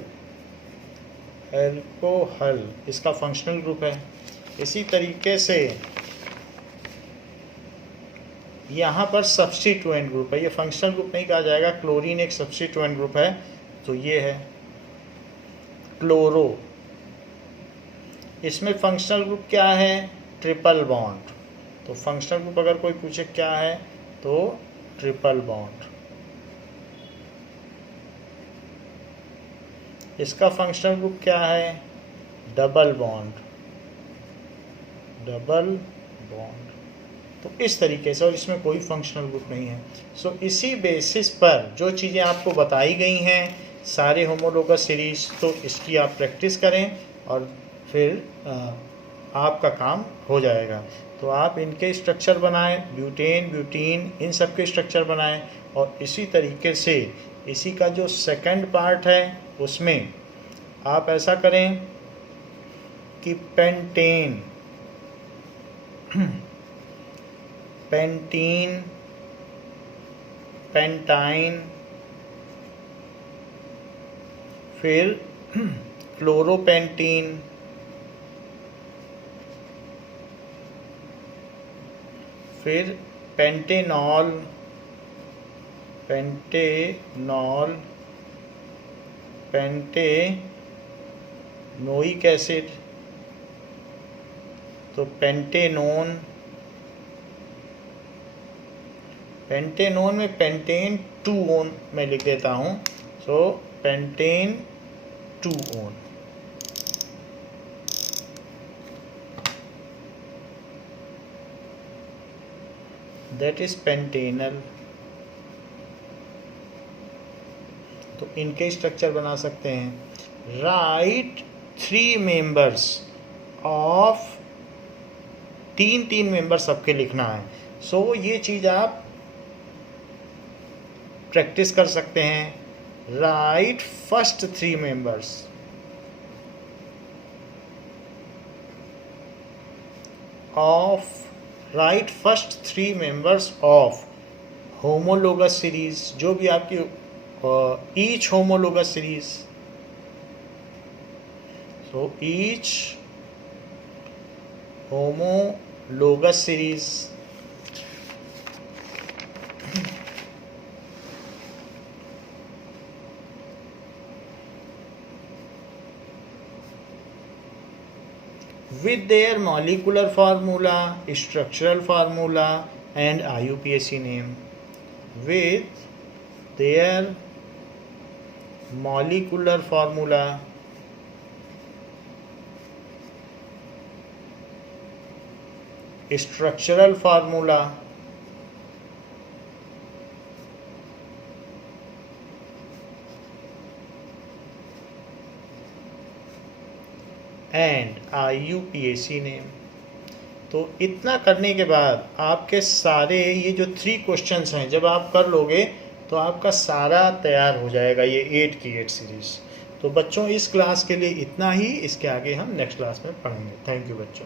इसका फंक्शनल ग्रुप है। इसी तरीके से यहाँ पर सब्स्टिट्यूएंट ग्रुप है, ये फंक्शनल ग्रुप नहीं कहा जाएगा, क्लोरीन एक सब्स्टिट्यूएंट ग्रुप है, तो ये है क्लोरो। इसमें फंक्शनल ग्रुप क्या है, ट्रिपल बॉन्ड। तो फंक्शनल ग्रुप अगर कोई पूछे क्या है तो ट्रिपल बॉन्ड। इसका फंक्शनल ग्रुप क्या है, डबल बॉन्ड। तो इस तरीके से, और इसमें कोई फंक्शनल ग्रुप नहीं है। सो इसी बेसिस पर जो चीज़ें आपको बताई गई हैं सारे होमोलोगस सीरीज, तो इसकी आप प्रैक्टिस करें और फिर आपका काम हो जाएगा। तो आप इनके स्ट्रक्चर बनाएं, ब्यूटेन, ब्यूटीन, इन सब के स्ट्रक्चर बनाएं। और इसी तरीके से इसी का जो सेकंड पार्ट है उसमें आप ऐसा करें कि पेंटेन, पेंटाइन, फिर क्लोरोपेंटीन, फिर पेंटेनॉल, पेंटेनोइक एसिड, तो पेंटेनोन में पेंटेन 2 ओन मैं लिख देता हूँ। So pentan 2 one, that is pentanal. इनके स्ट्रक्चर बना सकते हैं। राइट 3 मेंबर्स ऑफ, 3 मेंबर सबके लिखना है। सो ये चीज़ आप प्रैक्टिस कर सकते हैं। Right first 3 members of, right first 3 members of homologous series, जो भी आपकी each homologous series, so each homologous series with their molecular formula, structural formula and IUPAC name, with their molecular formula, structural formula and IUPAC name। तो इतना करने के बाद आपके सारे ये जो 3 क्वेश्चंस हैं जब आप कर लोगे तो आपका सारा तैयार हो जाएगा ये 8 की 8 सीरीज़। तो बच्चों इस क्लास के लिए इतना ही, इसके आगे हम नेक्स्ट क्लास में पढ़ेंगे। थैंक यू बच्चों।